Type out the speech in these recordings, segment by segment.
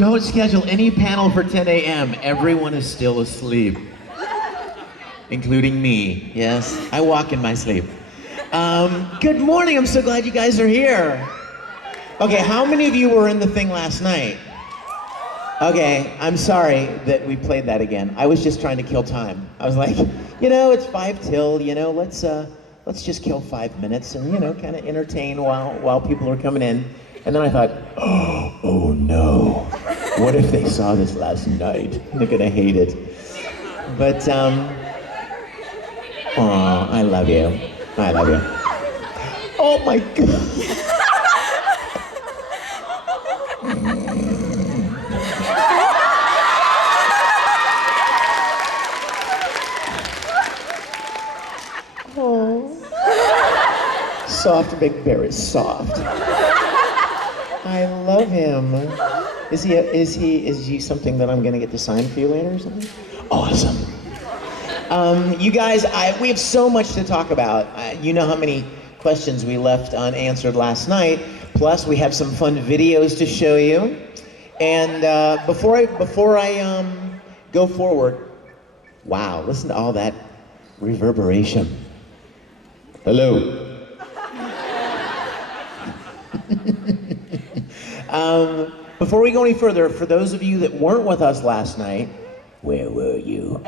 Don't schedule any panel for 10 a.m. Everyone is still asleep. Including me. Yes, I walk in my sleep. Good morning, I'm so glad you guys are here. Okay, how many of you were in the thing last night? Okay, I'm sorry that we played that again. I was just trying to kill time. I was like, it's 5 till, let's just kill 5 minutes and, kind of entertain while people are coming in. And then I thought, oh no, what if they saw this last night? They're gonna hate it. But, I love you. I love you. Oh my God. Soft Big Bear is soft. I love him. Is he something that I'm gonna get to sign for you later or something? Awesome. You guys, we have so much to talk about. You know how many questions we left unanswered last night. Plus, we have some fun videos to show you. And before I go forward, wow, listen to all that reverberation. Hello. Before we go any further, for those of you that weren't with us last night, where were you?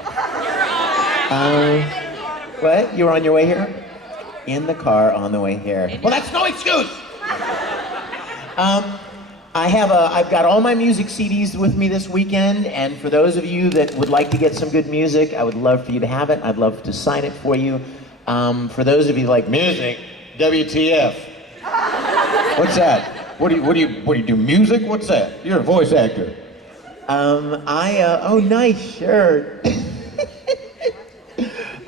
What? You were on your way here? In the car on the way here. Well, that's no excuse! I've got all my music CDs with me this weekend, and for those of you that would like to get some good music, I would love for you to have it. I'd love to sign it for you. For those of you like music, WTF. What's that? What do you do, music? What's that? You're a voice actor. Oh, nice shirt.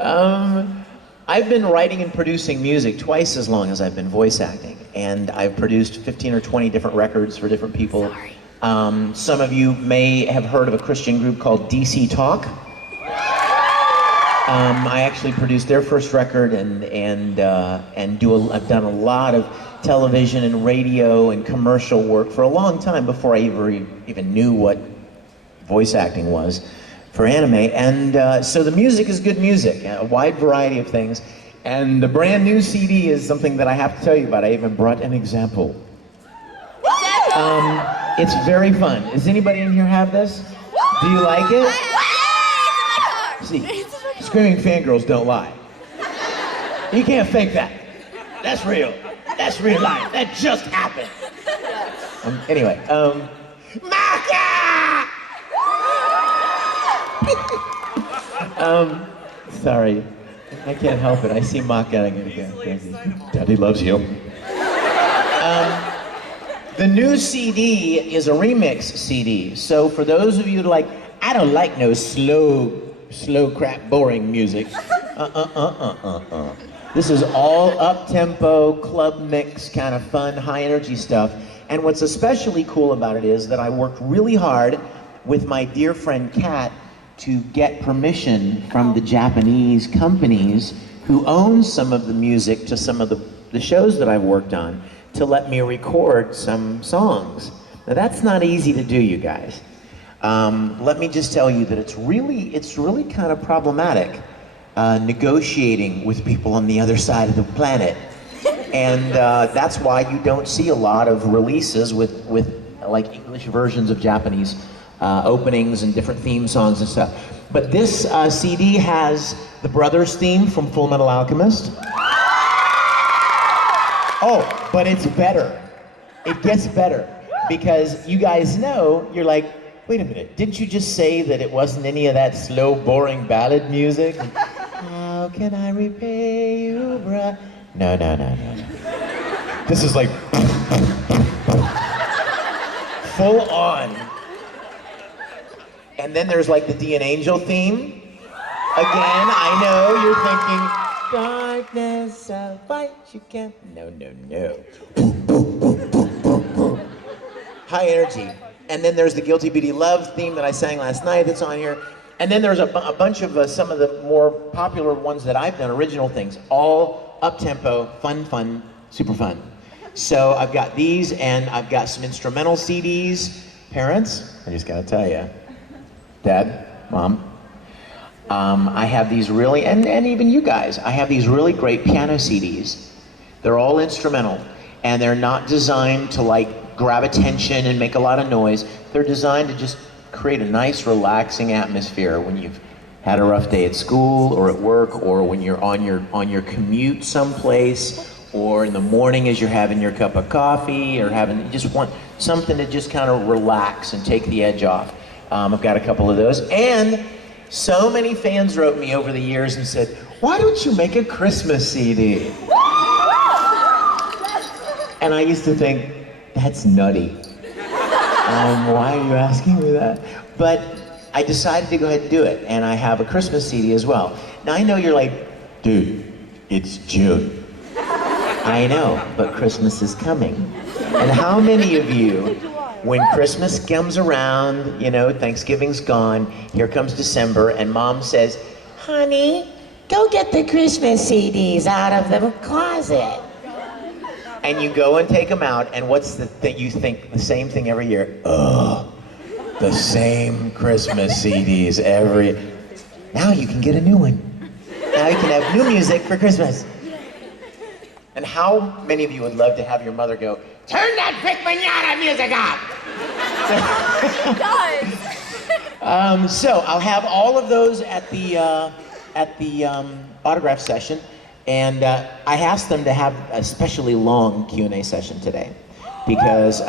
I've been writing and producing music twice as long as I've been voice acting, and I've produced 15 or 20 different records for different people. Some of you may have heard of a Christian group called DC Talk. I actually produced their first record I've done a lot of television and radio and commercial work for a long time before I even knew what voice acting was for anime. And so the music is good music, a wide variety of things. And the brand new CD is something that I have to tell you about. I even brought an example. It's very fun. Does anybody in here have this? Do you like it? See, screaming fangirls don't lie. You can't fake that. That's real. That's real life. That just happened. Anyway, Maka! Sorry. I can't help it. I see Maka and I get crazy. Daddy loves you. The new CD is a remix CD. So for those of you like, I don't like no slow crap, boring music. This is all up-tempo, club mix, kind of fun, high-energy stuff. And what's especially cool about it is that I worked really hard with my dear friend Kat to get permission from the Japanese companies who own some of the music to some of the shows that I've worked on to let me record some songs. Now that's not easy to do, you guys. Let me just tell you that it's really kind of problematic. Negotiating with people on the other side of the planet. And that's why you don't see a lot of releases with like English versions of Japanese openings and different theme songs and stuff. But this CD has the Brothers theme from Fullmetal Alchemist. Oh, but it's better. It gets better. Because you guys know, you're like, wait a minute, didn't you just say that it wasn't any of that slow, boring ballad music? How can I repay you, bruh? No. This is like full on. And then there's like the D and Angel theme. Again, I know you're thinking, darkness, I'll fight you can't. No. High energy. And then there's the Guilty Beauty Love theme that I sang last night that's on here. And then there's a bunch of some of the more popular ones that I've done, original things, all up-tempo, fun, super fun. So I've got these, and I've got some instrumental CDs, Parents, I just gotta tell you, Dad, Mom, I have these really, and even you guys, I have these really great piano CDs. They're all instrumental, and they're not designed to like grab attention and make a lot of noise. They're designed to just create a nice, relaxing atmosphere when you've had a rough day at school or at work, or when you're on your commute someplace, or in the morning as you're having your cup of coffee, or you just want something to just kind of relax and take the edge off. I've got a couple of those, and so many fans wrote me over the years and said, "Why don't you make a Christmas CD?" And I used to think, that's nutty. Why are you asking me that? But I decided to go ahead and do it, and I have a Christmas CD as well. Now I know you're like, dude, it's June. I know, but Christmas is coming. And how many of you, when Christmas comes around, you know, Thanksgiving's gone, here comes December, and Mom says, "Honey, go get the Christmas CDs out of the closet." And you go and take them out, and what's the thing you think? The same thing every year. Ugh, the same Christmas CDs every... Now you can get a new one. Now you can have new music for Christmas. And how many of you would love to have your mother go, "Turn that Vic Mignogna music up"? So I'll have all of those at the autograph session, and I asked them to have a especially long Q&A session today, because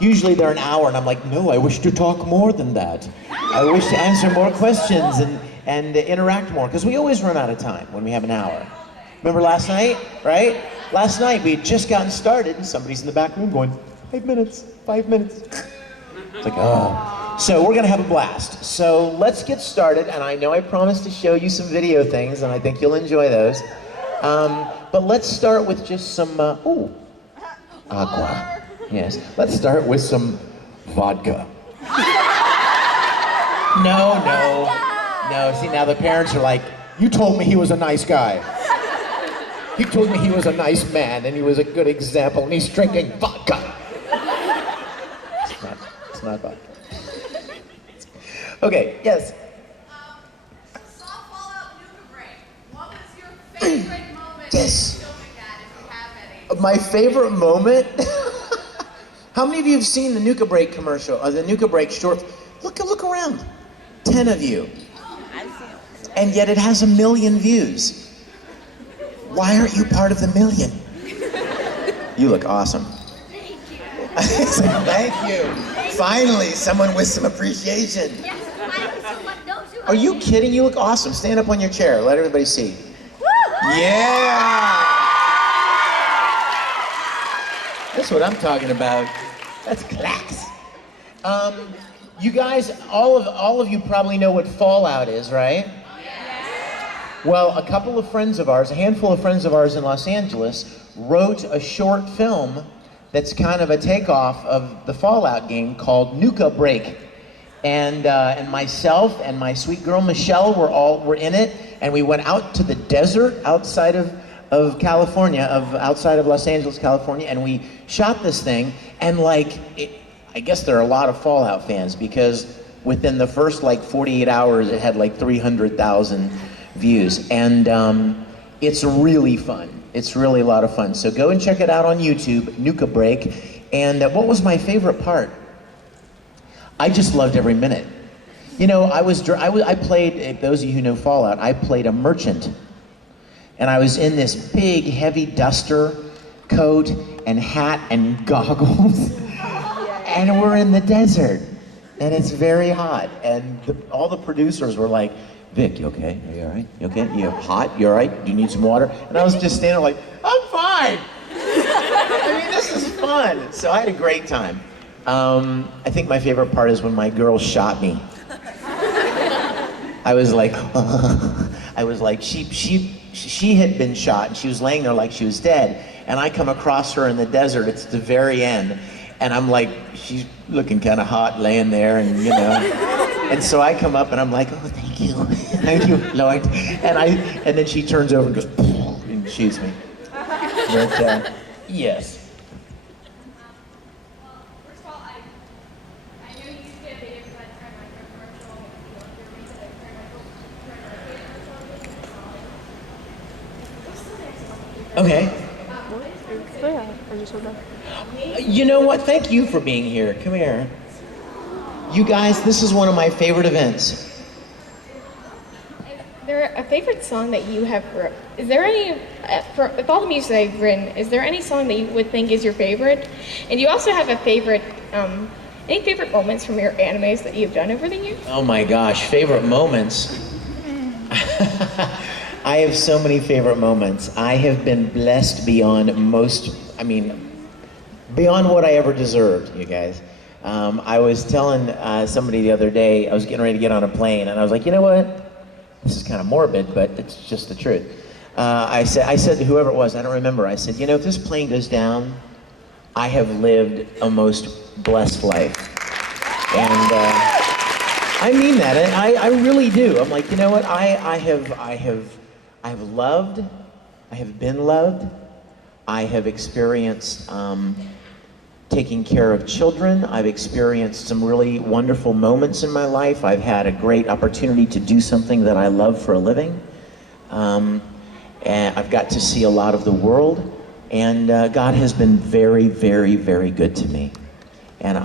usually they're an hour, and I'm like, no, I wish to talk more than that. I wish to answer more questions and interact more, because we always run out of time when we have an hour. Remember last night, right? Last night we had just gotten started and somebody's in the back room going, 5 minutes, 5 minutes. It's like, oh. So we're gonna have a blast. So let's get started, and I know I promised to show you some video things, and I think you'll enjoy those. But let's start with just some, agua. Yes, let's start with some vodka. No, see now the parents are like, you told me he was a nice guy. He told me he was a nice man and he was a good example and he's drinking vodka. It's not vodka. Okay, yes. Softball out Nuka Break. What was your favorite moment Yes. in filming that, if you have any? My favorite moment? How many of you have seen the Nuka Break commercial, or the Nuka Break short? Look around. 10 of you. And yet it has 1 million views. Why aren't you part of the 1 million? You look awesome. Thank you. Thank you. Finally, someone with some appreciation. Yes, finally someone knows you. Are you kidding? You look awesome. Stand up on your chair. Let everybody see. Yeah! That's what I'm talking about. That's class. You guys, all of you probably know what Fallout is, right? Well, a couple of friends of ours, a handful of friends of ours in Los Angeles, wrote a short film that's kind of a takeoff of the Fallout game called Nuka Break. And myself and my sweet girl Michelle were in it, and we went out to the desert outside of California, outside of Los Angeles, California, and we shot this thing, and I guess there are a lot of Fallout fans, because within the first 48 hours it had 300,000 views, and it's really fun. It's really a lot of fun. So go and check it out on YouTube, Nuka Break. And what was my favorite part? I just loved every minute. You know, I played, those of you who know Fallout, I played a merchant. And I was in this big, heavy duster coat and hat and goggles. And we're in the desert. And it's very hot. And all the producers were like, Vic, you okay? Are you all right? You okay? You hot? You all right? Do you need some water? And I was just standing there like, I'm fine. I mean, this is fun. So I had a great time. I think my favorite part is when my girl shot me. I was like, she had been shot and she was laying there like she was dead. And I come across her in the desert, it's the very end. And I'm like, she's looking kind of hot laying there, and you know. And so I come up and I'm like, oh, thank you. Thank you, Lord. And then she turns over and goes, and shoots me. But, yes. Well, first of all, I knew Okay. You know what? Thank you for being here. Come here. You guys, this is one of my favorite events. Is there a favorite song that you have wrote? Is there any, with all the music that you've written, is there any song that you would think is your favorite? And do you also have a favorite, any favorite moments from your animes that you've done over the years? Oh my gosh, favorite moments. I have so many favorite moments. I have been blessed beyond beyond what I ever deserved, you guys. I was telling somebody the other day, I was getting ready to get on a plane, and I was like, you know what? This is kind of morbid, but it's just the truth. I said to whoever it was, I don't remember, I said, you know, if this plane goes down, I have lived a most blessed life. And I mean that, I really do. I'm like, you know what, I have loved, I have been loved, I have experienced taking care of children. I've experienced some really wonderful moments in my life. I've had a great opportunity to do something that I love for a living. And I've got to see a lot of the world. And God has been very, very, very good to me. And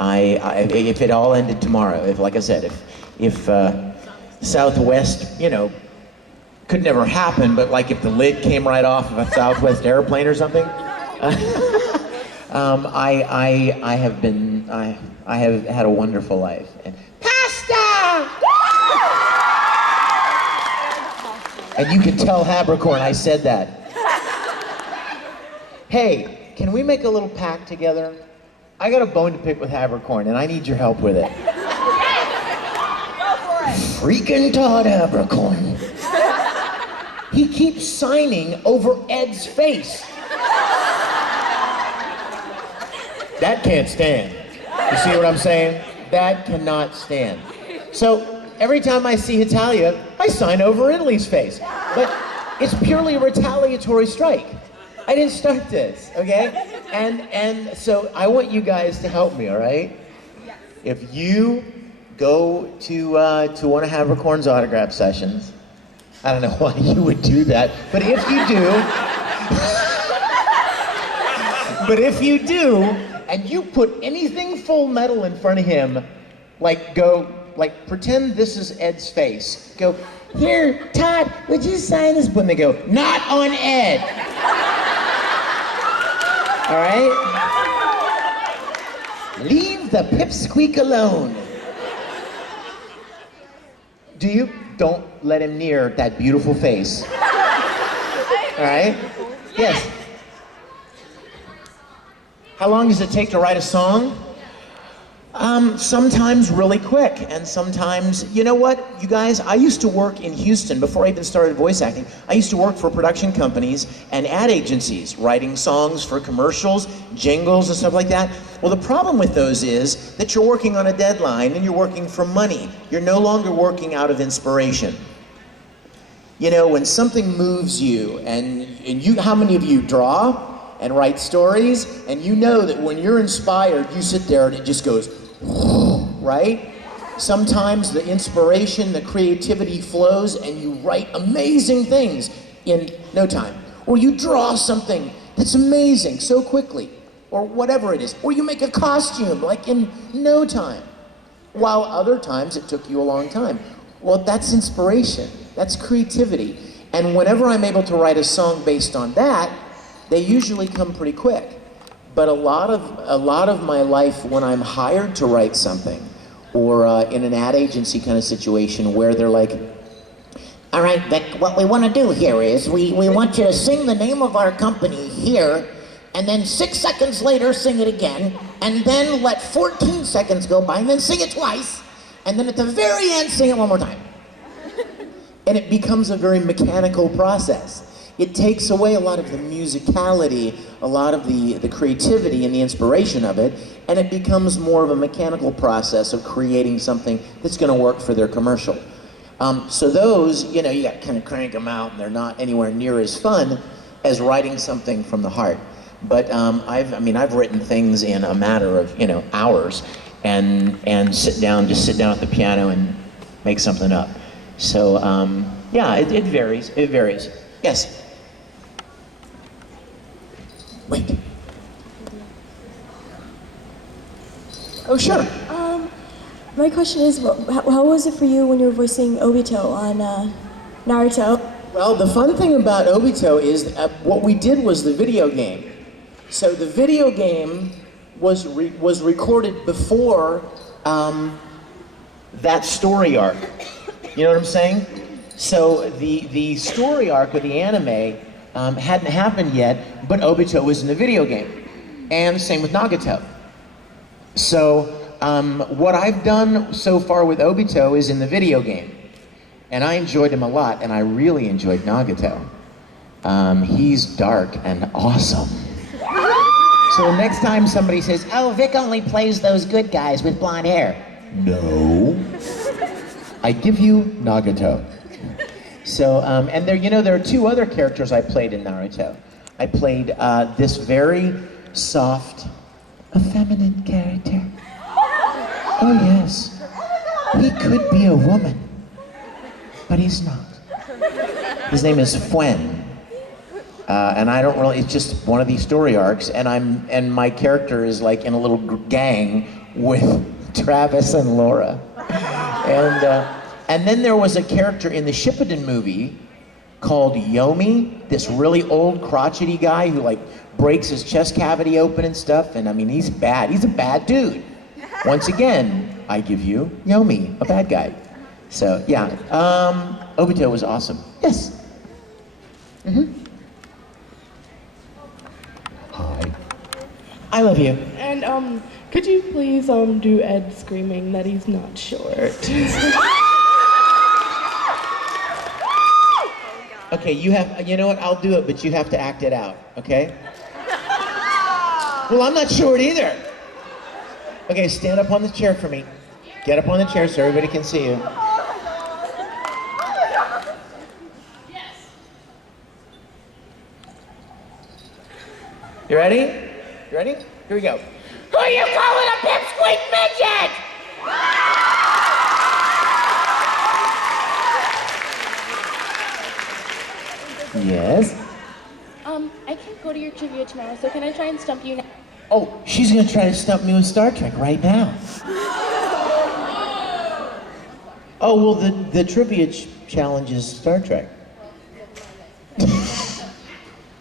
if it all ended tomorrow, like I said, if Southwest, you know, could never happen, but like if the lid came right off of a Southwest airplane or something, I have had a wonderful life. And pasta! And you can tell Habercorn I said that. Hey, can we make a little pact together? I got a bone to pick with Habercorn, and I need your help with it. Go for it. Freaking Todd Habercorn. He keeps signing over Ed's face. That can't stand. You see what I'm saying? That cannot stand. So every time I see Italia, I sign over Italy's face. But it's purely a retaliatory strike. I didn't start this, okay? And so I want you guys to help me, all right? If you go to one of Habercorn's autograph sessions, I don't know why you would do that, but if you do, and you put anything Full Metal in front of him, pretend this is Ed's face. Go, here, Todd, would you sign this book? And they go, not on Ed. All right? Leave the pipsqueak alone. Do you? Don't let him near that beautiful face. All right? Yes. How long does it take to write a song? Sometimes really quick, and sometimes, you know what, you guys, I used to work in Houston before I even started voice acting. I used to work for production companies and ad agencies, writing songs for commercials, jingles, and stuff like that. Well, the problem with those is that you're working on a deadline and you're working for money. You're no longer working out of inspiration. You know, when something moves you, and you, how many of you draw and write stories, and you know that when you're inspired, you sit there and it just goes, right? Sometimes the inspiration, the creativity flows, and you write amazing things in no time. Or you draw something that's amazing so quickly, or whatever it is. Or you make a costume, like in no time. While other times it took you a long time. Well, that's inspiration, that's creativity. And whenever I'm able to write a song based on that, they usually come pretty quick. But a lot of my life when I'm hired to write something, or in an ad agency kind of situation where they're like, all right, Vic, what we want to do here is we want you to sing the name of our company here, and then 6 seconds later sing it again, and then let 14 seconds go by, and then sing it twice, and then at the very end sing it one more time. And it becomes a very mechanical process. It takes away a lot of the musicality, a lot of the creativity and the inspiration of it, and it becomes more of a mechanical process of creating something that's going to work for their commercial. So those, you know, you got to kind of crank them out, and they're not anywhere near as fun as writing something from the heart. But I've written things in a matter of, you know, hours, and just sit down at the piano and make something up. So yeah, it varies. It varies. Yes. Oh, sure. My question is, how was it for you when you were voicing Obito on Naruto? Well, the fun thing about Obito is what we did was the video game. So the video game was recorded before that story arc. You know what I'm saying? So the story arc of the anime hadn't happened yet, but Obito was in the video game. And same with Nagato. So what I've done so far with Obito is in the video game. And I enjoyed him a lot, and I really enjoyed Nagato. He's dark and awesome. So the next time somebody says, oh, Vic only plays those good guys with blonde hair. No. I give you Nagato. So, and there are two other characters I played in Naruto. I played this very soft, effeminate character. Oh yes, he could be a woman, but he's not. His name is Fuen. And I don't really, it's just one of these story arcs, and my character is like in a little gang with Travis and Laura. And then there was a character in the Shippuden movie called Yomi, this really old crotchety guy who like breaks his chest cavity open and stuff, and I mean, he's bad. He's a bad dude. Once again, I give you Yomi, a bad guy. So yeah, Obito was awesome. Yes. Mm-hmm. Hi. I love you. And could you please do Ed screaming that he's not short? Okay, you know what, I'll do it, but you have to act it out, okay? Well, I'm not short either. Okay, stand up on the chair for me. Get up on the chair so everybody can see you. Yes. You ready? You ready? Here we go. Who are you calling a pipsqueak midget? Yes? I can't go to your trivia tomorrow, so can I try and stump you now? Oh, she's gonna try to stump me with Star Trek right now. Oh, well, the trivia challenge is Star Trek.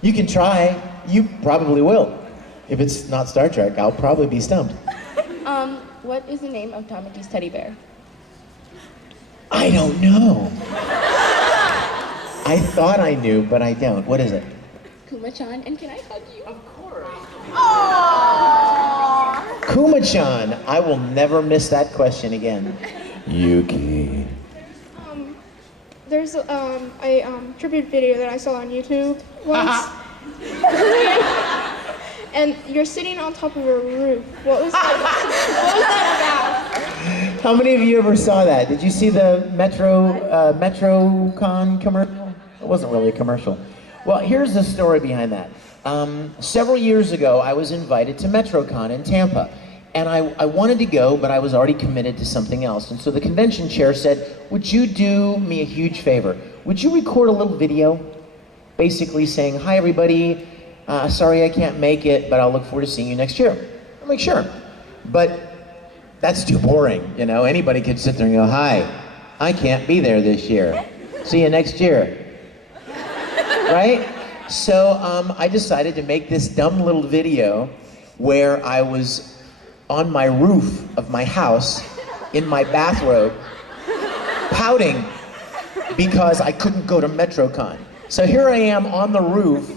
You can try. You probably will. If it's not Star Trek, I'll probably be stumped. What is the name of Tamaki's teddy bear? I don't know. I thought I knew, but I don't. What is it? Kuma-chan, and can I hug you? Of course. Kuma-chan. I will never miss that question again. Yuki. There's a tribute video that I saw on YouTube once. And you're sitting on top of a roof. What was that about? How many of you ever saw that? Did you see the Metrocon commercial? It wasn't really a commercial. Well, here's the story behind that. Several years ago, I was invited to Metrocon in Tampa. And I wanted to go, but I was already committed to something else. And so the convention chair said, would you do me a huge favor? Would you record a little video basically saying, hi everybody, sorry I can't make it, but I'll look forward to seeing you next year. I'm like, sure. But that's too boring, you know? Anybody could sit there and go, hi, I can't be there this year. See you next year. Right? So I decided to make this dumb little video where I was on my roof of my house in my bathrobe, pouting because I couldn't go to Metrocon. So here I am on the roof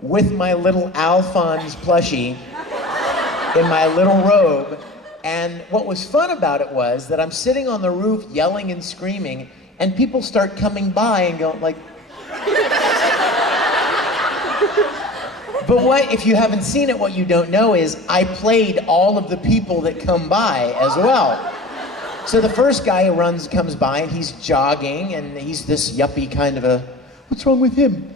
with my little Alphonse plushie in my little robe. And what was fun about it was that I'm sitting on the roof yelling and screaming, and people start coming by and going like, but what, if you haven't seen it, what you don't know is I played all of the people that come by as well. So the first guy who comes by and he's jogging and he's this yuppie kind of a, what's wrong with him?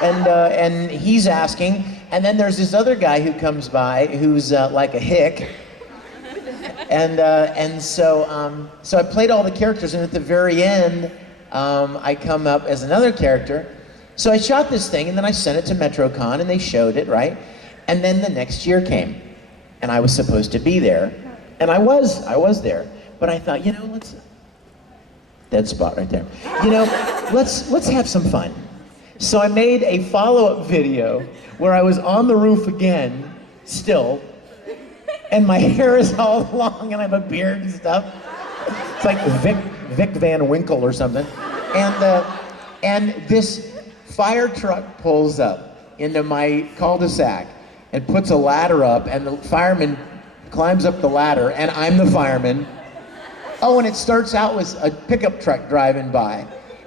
And he's asking, and then there's this other guy who comes by who's like a hick. And so I played all the characters, and at the very end, I come up as another character. So I shot this thing, and then I sent it to Metrocon, and they showed it, right? And then the next year came, and I was supposed to be there, And I was there. But I thought, you know, let's, dead spot right there. You know, let's have some fun. So I made a follow-up video where I was on the roof again, still, and my hair is all long and I have a beard and stuff. It's like Vic Van Winkle or something. And this fire truck pulls up into my cul-de-sac and puts a ladder up, and the fireman climbs up the ladder, and I'm the fireman. Oh, and it starts out with a pickup truck driving by.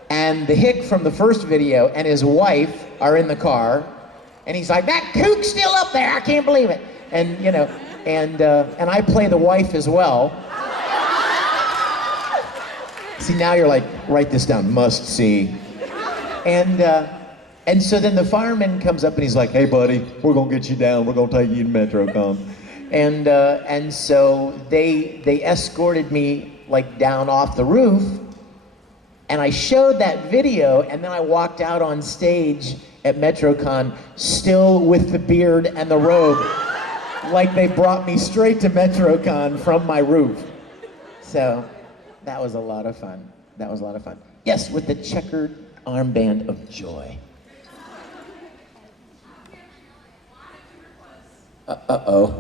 And the hick from the first video and his wife are in the car, and he's like, "That kook's still up there, I can't believe it." And, you know, and I play the wife as well. See, now you're like, write this down, must see. And so then the fireman comes up and he's like, "Hey buddy, we're gonna get you down, we're gonna take you to Metrocon." And so they escorted me like down off the roof, and I showed that video, and then I walked out on stage at Metrocon still with the beard and the robe, like they brought me straight to Metrocon from my roof. So that was a lot of fun. That was a lot of fun. Yes, with the checkered armband of joy. Uh-oh.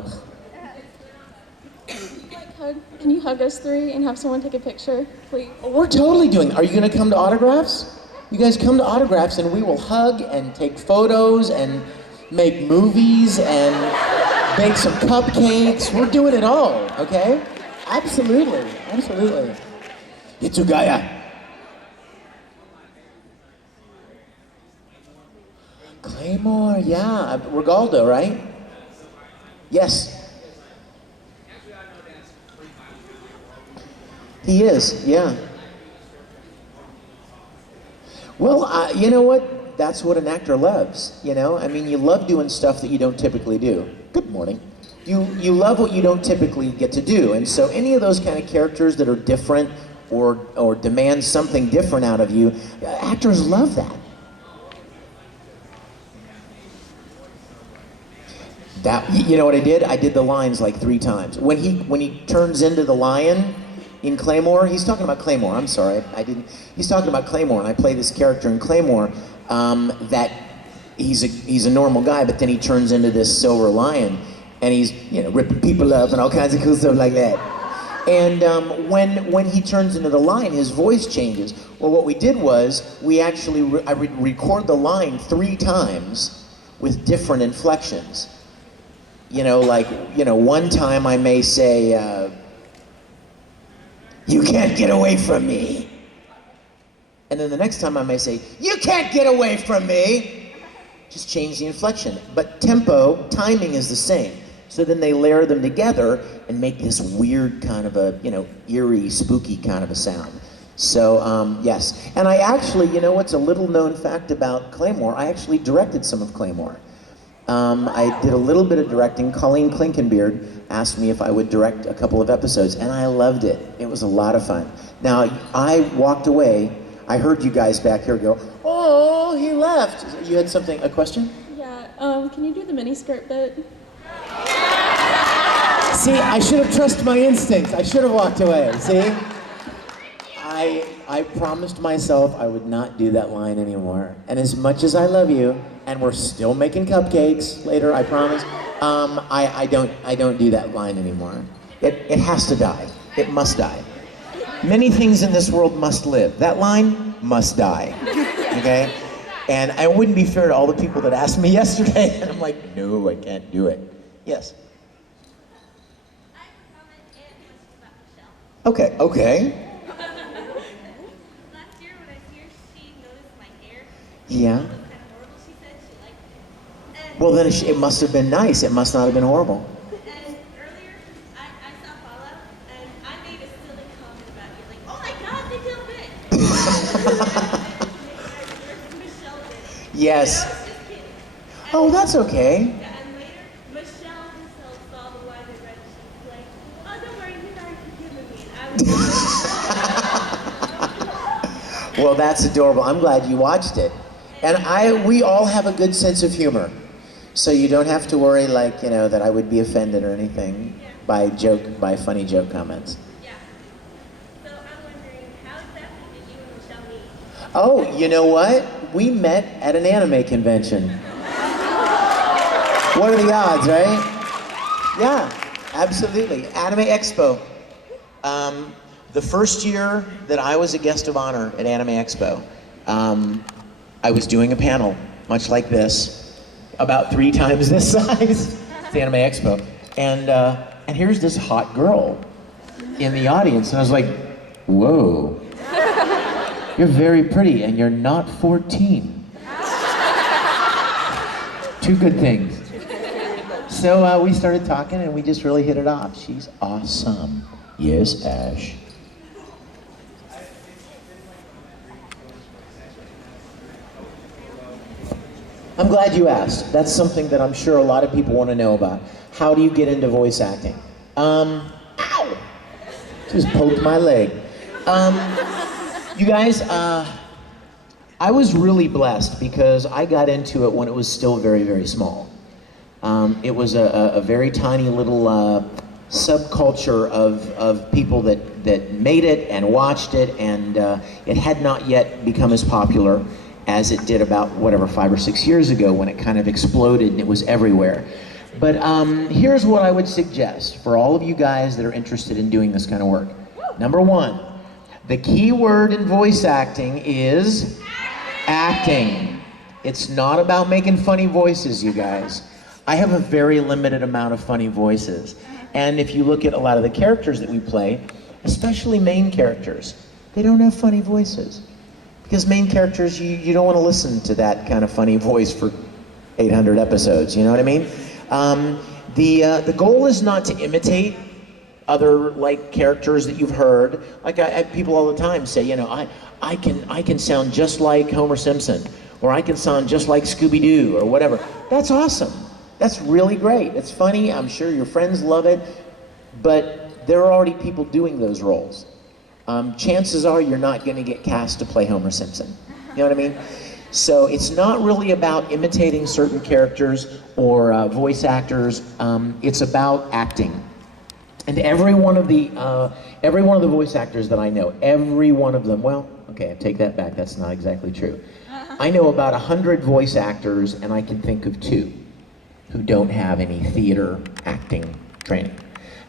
Can you hug us three and have someone take a picture, please? Oh, we're totally doing it. Are you gonna come to autographs? You guys come to autographs and we will hug and take photos and make movies and bake some cupcakes. We're doing it all, okay? Absolutely, absolutely. Itsugaya. Claymore, yeah. Regaldo, right? Yes. He is, yeah. Well, you know what? That's what an actor loves, you know? I mean, you love doing stuff that you don't typically do. Good morning. You love what you don't typically get to do, and so any of those kind of characters that are different or demand something different out of you, actors love that. You know what I did? I did the lines like 3 times. When he turns into the lion in Claymore, he's talking about Claymore, I'm sorry, I didn't. He's talking about Claymore, and I play this character in Claymore that he's a normal guy, but then he turns into this silver lion, and he's, you know, ripping people up and all kinds of cool stuff like that. And when he turns into the lion, his voice changes. Well, what we did was, I record the line 3 times with different inflections. You know, like, you know, one time I may say, "You can't get away from me." And then the next time I may say, "You can't get away from me." Just change the inflection. But tempo, timing is the same. So then they layer them together and make this weird kind of a, you know, eerie, spooky kind of a sound. So, yes. And I actually, you know what's a little known fact about Claymore? I actually directed some of Claymore. I did a little bit of directing. Colleen Klinkenbeard asked me if I would direct a couple of episodes, and I loved it. It was a lot of fun. Now, I walked away. I heard you guys back here go, "Oh, he left." You had something, a question? Yeah, can you do the miniskirt bit? See, I should have trusted my instincts. I should have walked away, see? I promised myself I would not do that line anymore. And as much as I love you, and we're still making cupcakes later, I promise, I don't do that line anymore. It has to die. It must die. Many things in this world must live. That line must die, okay? And I wouldn't be fair to all the people that asked me yesterday, and I'm like, no, I can't do it. Yes? I have a comment and a question about Michelle. Okay, okay. Last year when I was here, she noticed my hair. Yeah. It was kind of horrible, she said. She liked it. And, Well, then it must have been nice. It must not have been horrible. and earlier, I saw Paula, and I made a silly comment about you. Like, "Oh my God, they feel big." Michelle did. Yes. I was just kidding. Oh, that's okay. Yeah, and later, Michelle herself saw the line and read it. She was like, "Oh, don't worry, you've already forgiven me." And I was Well, that's adorable. I'm glad you watched it. And we all have a good sense of humor. So you don't have to worry, like, you know, that I would be offended or anything. by funny joke comments. Yeah. So I'm wondering, how exactly did you and Michelle meet? Oh, you know what? We met at an anime convention. What are the odds, right? Yeah, absolutely. Anime Expo. The first year that I was a guest of honor at Anime Expo, I was doing a panel, much like this, about 3 times this size. It's the Anime Expo. And here's this hot girl in the audience, and I was like, whoa. You're very pretty, and you're not 14. 2 good things. So we started talking, and we just really hit it off. She's awesome. Yes, Ash. I'm glad you asked. That's something that I'm sure a lot of people want to know about. How do you get into voice acting? Ow! Just poked my leg. You guys, I was really blessed because I got into it when it was still very, very small. It was a very tiny little subculture of people that made it and watched it, and it had not yet become as popular as it did about, 5 or 6 years ago when it kind of exploded and it was everywhere. But here's what I would suggest for all of you guys that are interested in doing this kind of work. Number 1, the key word in voice acting is acting. It's not about making funny voices, you guys. I have a very limited amount of funny voices. And if you look at a lot of the characters that we play, especially main characters, they don't have funny voices. Because main characters, you don't want to listen to that kind of funny voice for 800 episodes, you know what I mean? The goal is not to imitate other characters that you've heard. People all the time say, I can sound just like Homer Simpson, or I can sound just like Scooby-Doo, or whatever. That's awesome. That's really great. It's funny. I'm sure your friends love it, but there are already people doing those roles. Chances are you're not going to get cast to play Homer Simpson. You know what I mean? So it's not really about imitating certain characters or voice actors. It's about acting. And every one of the voice actors that I know, every one of them, well, okay, I take that back. That's not exactly true. I know about 100 voice actors, and I can think of 2 who don't have any theater acting training.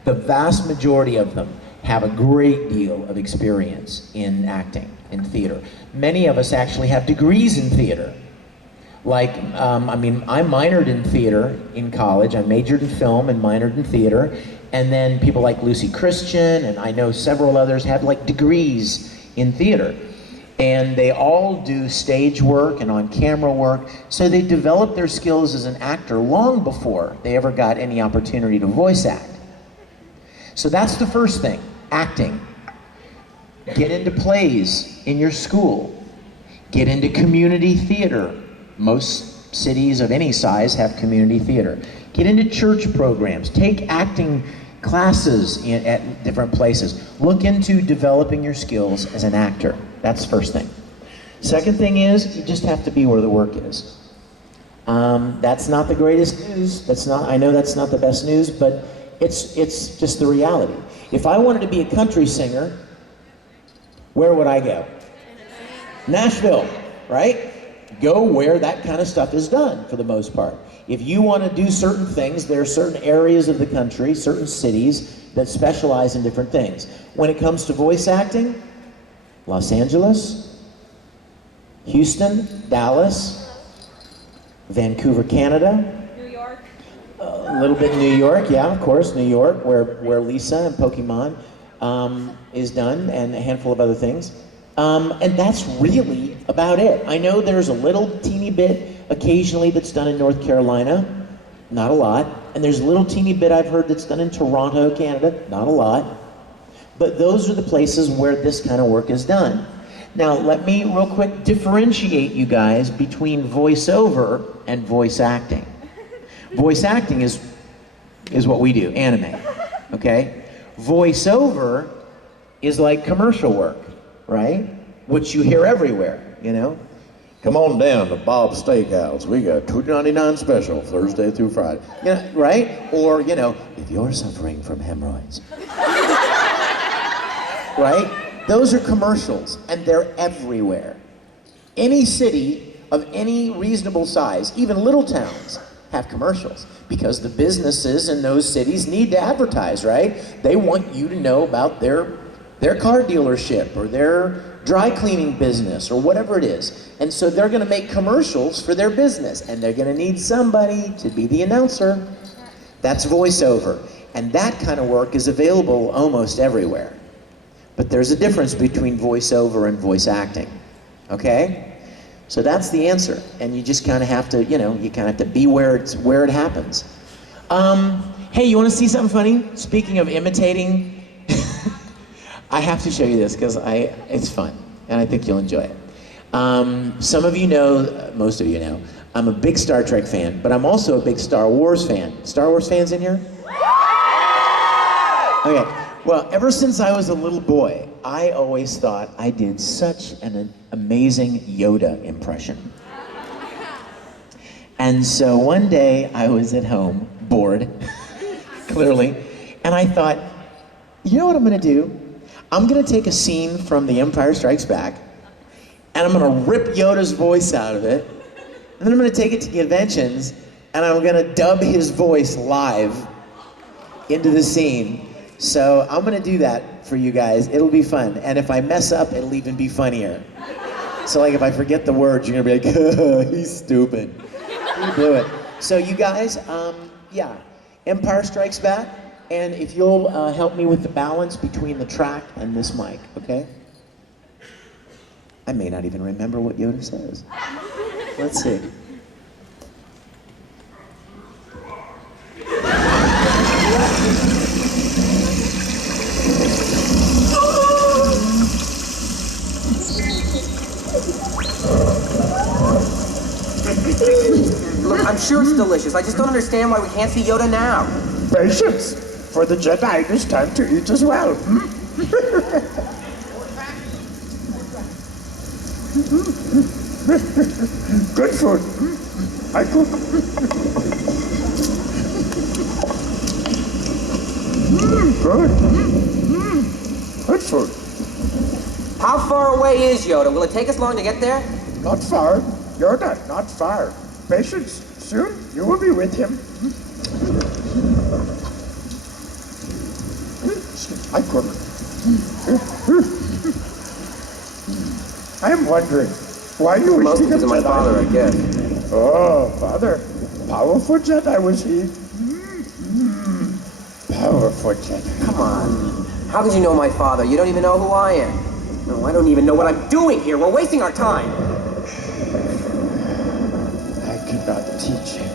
The vast majority of them have a great deal of experience in acting, in theater. Many of us actually have degrees in theater. I minored in theater in college. I majored in film and minored in theater. And then people like Lucy Christian, and I know several others, have degrees in theater. And they all do stage work and on-camera work, so they develop their skills as an actor long before they ever got any opportunity to voice act. So that's the first thing, acting. Get into plays in your school. Get into community theater. Most cities of any size have community theater. Get into church programs. Take acting classes at different places. Look into developing your skills as an actor. That's the first thing. Second thing is, you just have to be where the work is. That's not the greatest news. I know that's not the best news, but it's just the reality. If I wanted to be a country singer, where would I go? Nashville, right? Go where that kind of stuff is done for the most part. If you want to do certain things, there are certain areas of the country, certain cities that specialize in different things. When it comes to voice acting, Los Angeles, Houston, Dallas, Vancouver, Canada. New York. A little bit New York, yeah, of course, New York, where Lisa and Pokemon is done, and a handful of other things. And that's really about it. I know there's a little teeny bit occasionally that's done in North Carolina, not a lot. And there's a little teeny bit I've heard that's done in Toronto, Canada, not a lot. But those are the places where this kind of work is done. Now, let me real quick differentiate you guys between voiceover and voice acting. Voice acting is what we do, anime, okay? Voiceover is like commercial work, right? Which you hear everywhere, you know? Come on down to Bob's Steakhouse. We got $2.99 special Thursday through Friday. Yeah, right? Or, if you're suffering from hemorrhoids. Right? Those are commercials, and they're everywhere. Any city of any reasonable size, even little towns, have commercials because the businesses in those cities need to advertise, right? They want you to know about their car dealership or their dry cleaning business or whatever it is. And so they're gonna make commercials for their business, and they're gonna need somebody to be the announcer. That's voiceover. And that kind of work is available almost everywhere. But there's a difference between voiceover and voice acting, okay? So that's the answer. And you just kind of have to, you kind of have to be where it happens. Hey, you wanna see something funny? Speaking of imitating, I have to show you this because it's fun, and I think you'll enjoy it. Some of you know, most of you know, I'm a big Star Trek fan, but I'm also a big Star Wars fan. Star Wars fans in here? Okay, well, ever since I was a little boy, I always thought I did such an amazing Yoda impression. And so one day I was at home, bored, clearly, and I thought, you know what I'm gonna do? I'm gonna take a scene from The Empire Strikes Back, and I'm gonna rip Yoda's voice out of it, and then I'm gonna take it to conventions, and I'm gonna dub his voice live into the scene. So I'm gonna do that for you guys. It'll be fun, and if I mess up, it'll even be funnier. So like if I forget the words, you're gonna be like, he's stupid. He blew it. So you guys, yeah, Empire Strikes Back. And if you'll help me with the balance between the track and this mic, okay? I may not even remember what Yoda says. Let's see. Look, I'm sure it's delicious. I just don't understand why we can't see Yoda now. Patience! For the Jedi, it is time to eat as well. Good food. I cook. Good. Good food. How far away is Yoda? Will it take us long to get there? Not far. Yoda, not far. Patience. Soon you will be with him. I cook. I am wondering why you wish Most to because get of my Jedi. father, I guess. Oh, father. Powerful Jedi was he. Powerful Jedi. Come on. How could you know my father? You don't even know who I am. No, I don't even know what I'm doing here. We're wasting our time. I cannot teach him.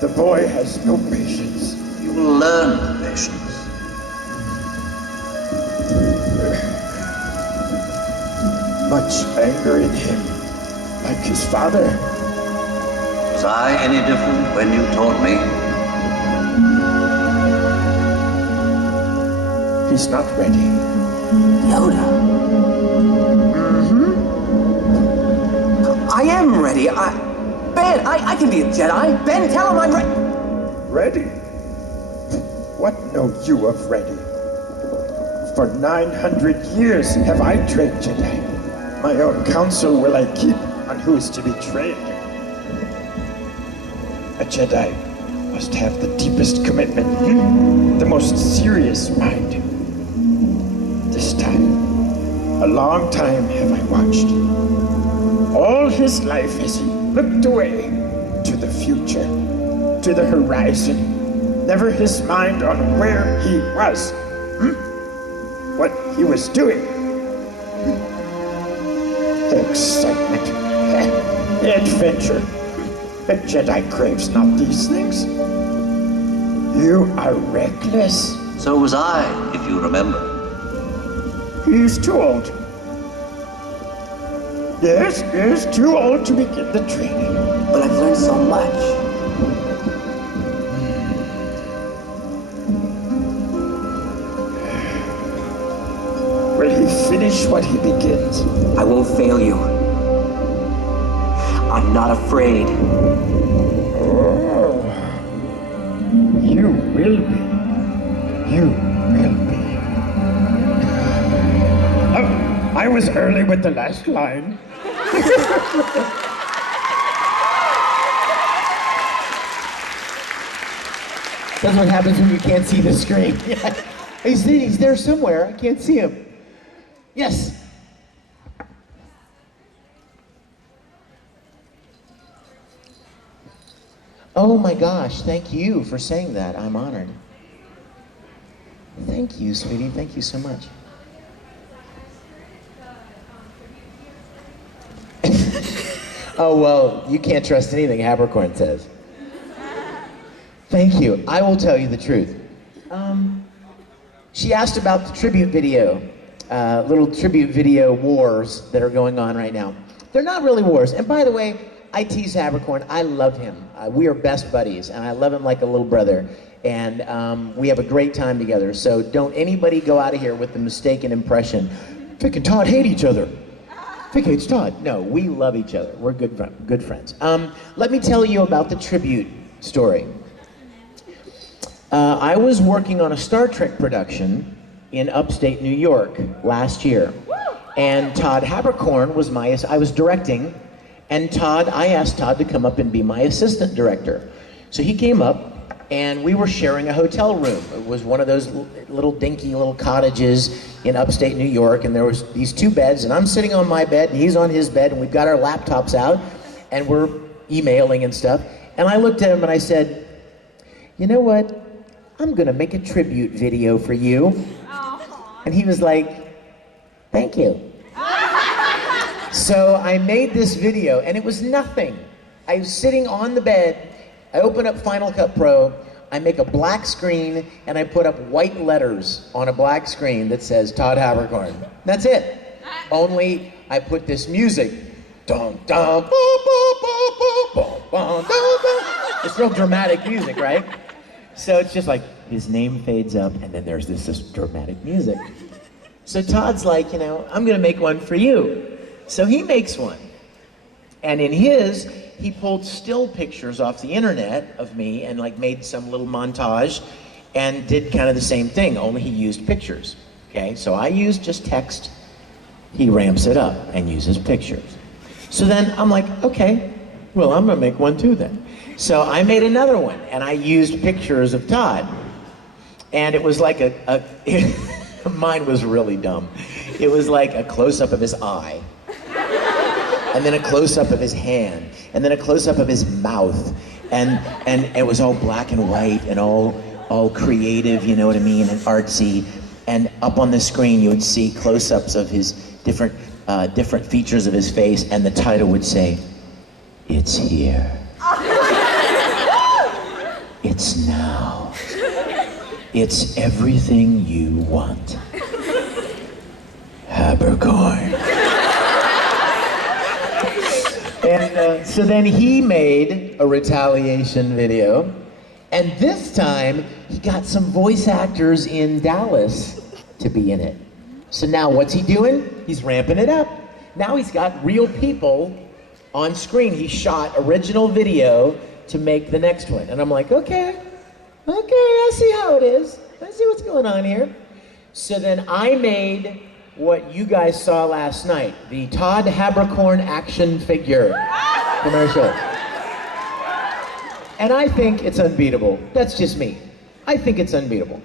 The boy has no patience. You will learn patience. Much anger in him, like his father. Was I any different when you taught me? He's not ready. Yoda. I am ready. Ben, I can be a Jedi. Ben, tell him I'm ready. Ready? What know you of ready? For 900 years have I trained Jedi. My own counsel will I keep on who is to be trained. A Jedi must have the deepest commitment, the most serious mind. This time, a long time have I watched. All his life has he looked away to the future, to the horizon, never his mind on where he was, what he was doing. Excitement, adventure. A Jedi craves not these things. You are reckless. So was I, if you remember. He's too old. Yes, he's too old to begin the training. But I've learned so much. Will he finish what he begins? I won't fail you. I'm not afraid. Oh, you will be. You will be. Oh, I was early with the last line. That's what happens when you can't see the screen. He's there somewhere. I can't see him. Yes. Oh my gosh, thank you for saying that. I'm honored. Thank you, sweetie. Thank you so much. Oh, well, you can't trust anything Habercorn says. Thank you. I will tell you the truth. She asked about the tribute video, little tribute video wars that are going on right now. They're not really wars. And by the way, I tease Habercorn. I love him. We are best buddies, and I love him like a little brother. And we have a great time together. So don't anybody go out of here with the mistaken impression, Vic and Todd hate each other. Vic hates Todd. No, we love each other. We're good friends. Let me tell you about the tribute story. I was working on a Star Trek production in upstate New York last year. And Todd Habercorn was I was directing, and I asked Todd to come up and be my assistant director. So he came up, and we were sharing a hotel room. It was one of those little dinky little cottages in upstate New York, and there was these two beds, and I'm sitting on my bed, and he's on his bed, and we've got our laptops out, and we're emailing and stuff. And I looked at him and I said, you know what? I'm gonna make a tribute video for you. And he was like, thank you. So I made this video, and it was nothing. I was sitting on the bed, I open up Final Cut Pro, I make a black screen, and I put up white letters on a black screen that says Todd Habercorn. That's it. Only I put this music. Dum, dum, boom, boom, boom, boom, boom, boom, dum, dum. It's real dramatic music, right? So it's just like, his name fades up, and then there's this dramatic music. So Todd's like, you know, I'm gonna make one for you. So he makes one. And in his, he pulled still pictures off the internet of me and like made some little montage and did kind of the same thing, only he used pictures. Okay, so I used just text, he ramps it up and uses pictures. So then I'm like, okay, well, I'm gonna make one too then. So I made another one, and I used pictures of Todd. And it was like mine was really dumb. It was like a close-up of his eye, and then a close-up of his hand, and then a close-up of his mouth, and it was all black and white and all creative, you know what I mean, and artsy. And up on the screen you would see close-ups of his different features of his face, and the title would say, "It's here. It's now. It's everything you want. Habercorn." And so then he made a retaliation video, and this time he got some voice actors in Dallas to be in it. So now what's he doing? He's ramping it up. Now he's got real people on screen. He shot original video to make the next one. And I'm like, okay, I see how it is. I see what's going on here. So then I made what you guys saw last night, the Todd Habercorn action figure commercial. And I think it's unbeatable. That's just me. I think it's unbeatable.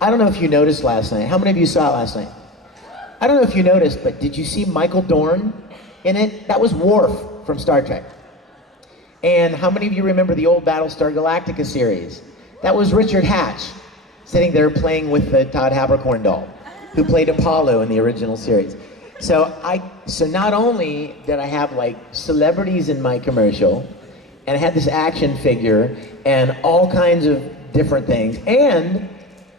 I don't know if you noticed last night. How many of you saw it last night? I don't know if you noticed, but did you see Michael Dorn in it? That was Worf from Star Trek. And how many of you remember the old Battlestar Galactica series? That was Richard Hatch, sitting there playing with the Todd Habercorn doll, who played Apollo in the original series. So not only did I have like celebrities in my commercial, and I had this action figure and all kinds of different things, and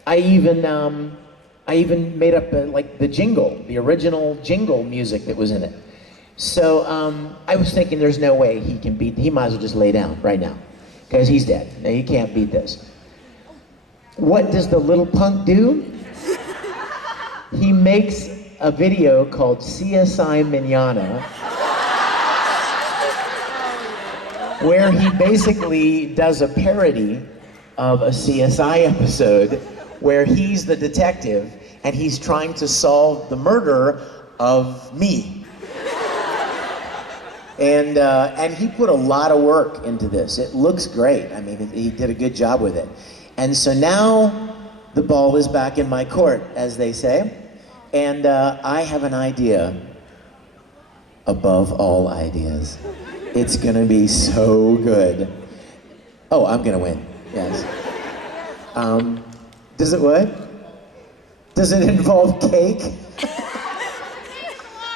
I even made up like the jingle, the original jingle music that was in it. So I was thinking, there's no way he might as well just lay down right now, because he's dead. No, he can't beat this. What does the little punk do? He makes a video called CSI Mignogna. where he basically does a parody of a CSI episode where he's the detective and he's trying to solve the murder of me. And he put a lot of work into this. It looks great. I mean, he did a good job with it. And so now the ball is back in my court, as they say. And I have an idea above all ideas. It's gonna be so good. Oh, I'm gonna win, yes. Does it what? Does it involve cake?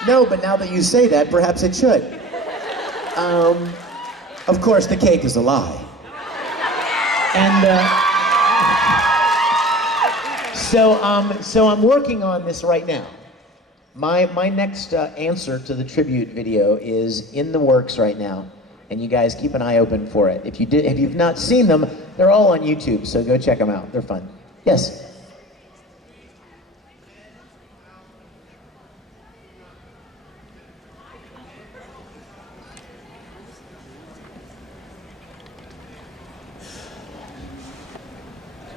No, but now that you say that, perhaps it should. Of course, the cake is a lie. And so I'm working on this right now. My next answer to the tribute video is in the works right now, and you guys keep an eye open for it. If you've not seen them, they're all on YouTube, so go check them out. They're fun. Yes.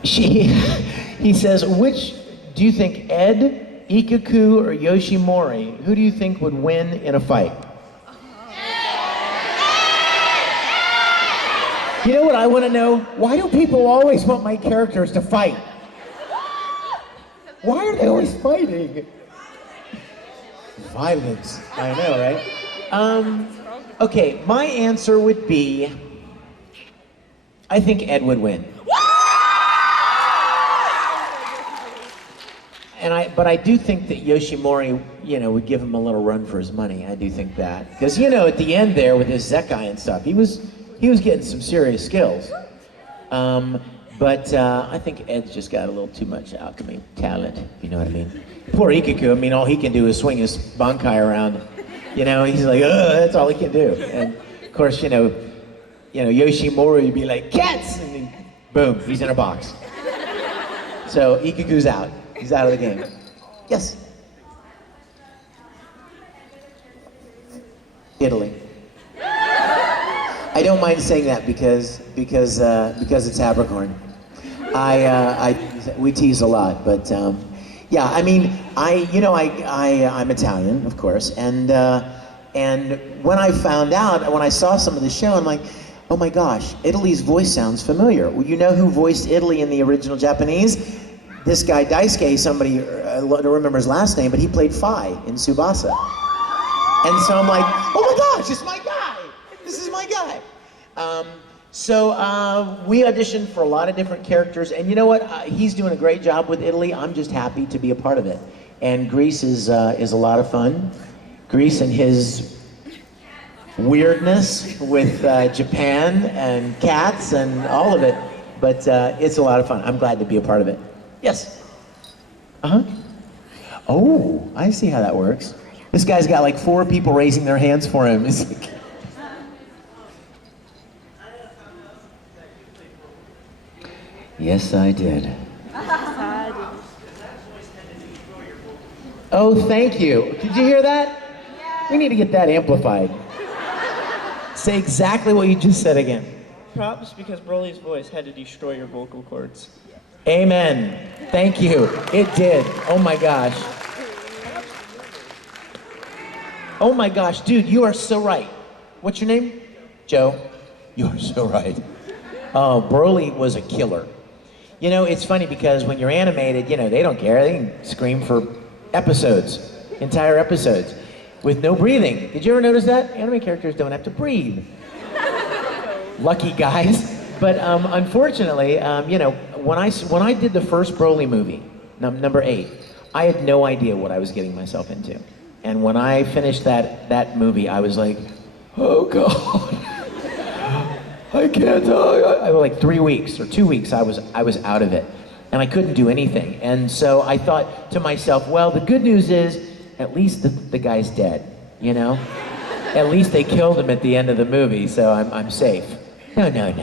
He says, which do you think, Ed, Ikaku, or Yoshimori? Who do you think would win in a fight? You know what I want to know? Why do people always want my characters to fight? Why are they always fighting? Violence. I know, right? Okay, my answer would be, I think Ed would win. But I do think that Yoshimori, would give him a little run for his money. I do think that. Because, at the end there with his Zekai and stuff, he was getting some serious skills. But I think Ed's just got a little too much alchemy talent, if you know what I mean. Poor Ikaku, all he can do is swing his bankai around. He's like, that's all he can do. And of course, Yoshimori would be like, cats! And then, boom, he's in a box. So Ikaku's out. He's out of the game. Yes? Italy. I don't mind saying that because it's Capricorn. We tease a lot, but yeah. I'm Italian, of course, and when I saw some of the show, I'm like, oh my gosh, Italy's voice sounds familiar. Well, you know who voiced Italy in the original Japanese? This guy Daisuke, somebody I don't remember his last name, but he played Fai in Tsubasa. And so I'm like, oh my gosh, it's my guy. This is my guy. So we auditioned for a lot of different characters, and you know what? He's doing a great job with Italy. I'm just happy to be a part of it. And Greece is a lot of fun. Greece and his weirdness with Japan and cats and all of it. But it's a lot of fun. I'm glad to be a part of it. Yes. Uh-huh. Oh, I see how that works. This guy's got like 4 people raising their hands for him. It's like... Yes, I did. Oh, thank you. Did you hear that? We need to get that amplified. Say exactly what you just said again. Props, because Broly's voice had to destroy your vocal cords. Amen. Thank you. It did. Oh my gosh. Oh my gosh, dude, you are so right. What's your name? Joe. You are so right. Oh, Broly was a killer. It's funny because when you're animated, they don't care. They can scream for episodes, entire episodes, with no breathing. Did you ever notice that? Anime characters don't have to breathe. Lucky guys. But unfortunately, when I did the first Broly movie, number 8, I had no idea what I was getting myself into. And when I finished that movie, I was like, oh God, I can't. Like 3 weeks or 2 weeks, I was out of it, and I couldn't do anything. And so I thought to myself, well, the good news is, at least the guy's dead. At least they killed him at the end of the movie, so I'm safe. No.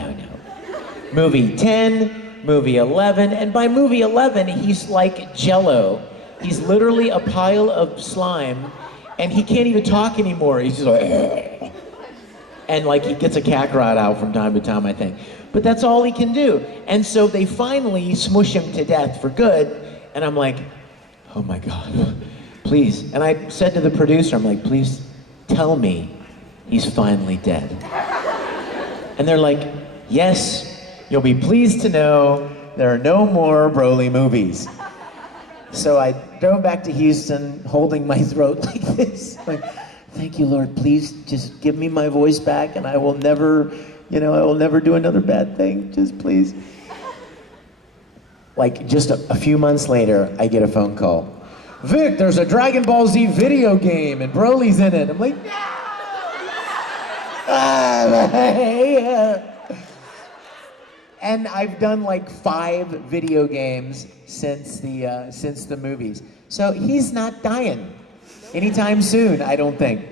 Movie 10, movie 11, and by movie 11, he's like Jell-O. He's literally a pile of slime, and he can't even talk anymore. He's just like, And like he gets a Kakarot out from time to time, I think. But that's all he can do. And so they finally smush him to death for good. And I'm like, oh my God, please. And I said to the producer, I'm like, please tell me he's finally dead. And they're like, yes, you'll be pleased to know there are no more Broly movies. So I drove back to Houston holding my throat like this. Like, thank you, Lord, please just give me my voice back and I will never, I will never do another bad thing, just please. Like just a few months later, I get a phone call. Vic, there's a Dragon Ball Z video game and Broly's in it. I'm like, no! And I've done like 5 video games since the movies. So he's not dying anytime soon, I don't think.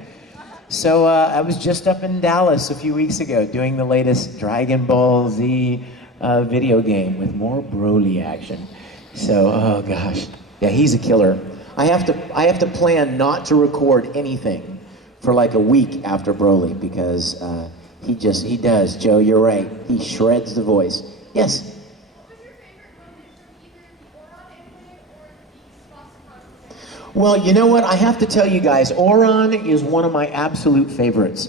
So I was just up in Dallas a few weeks ago doing the latest Dragon Ball Z video game with more Broly action. So, oh gosh, yeah, he's a killer. I have to plan not to record anything for like a week after Broly because he does, Joe, you're right. He shreds the voice. Yes? Well, you know what? I have to tell you guys, Oren is one of my absolute favorites.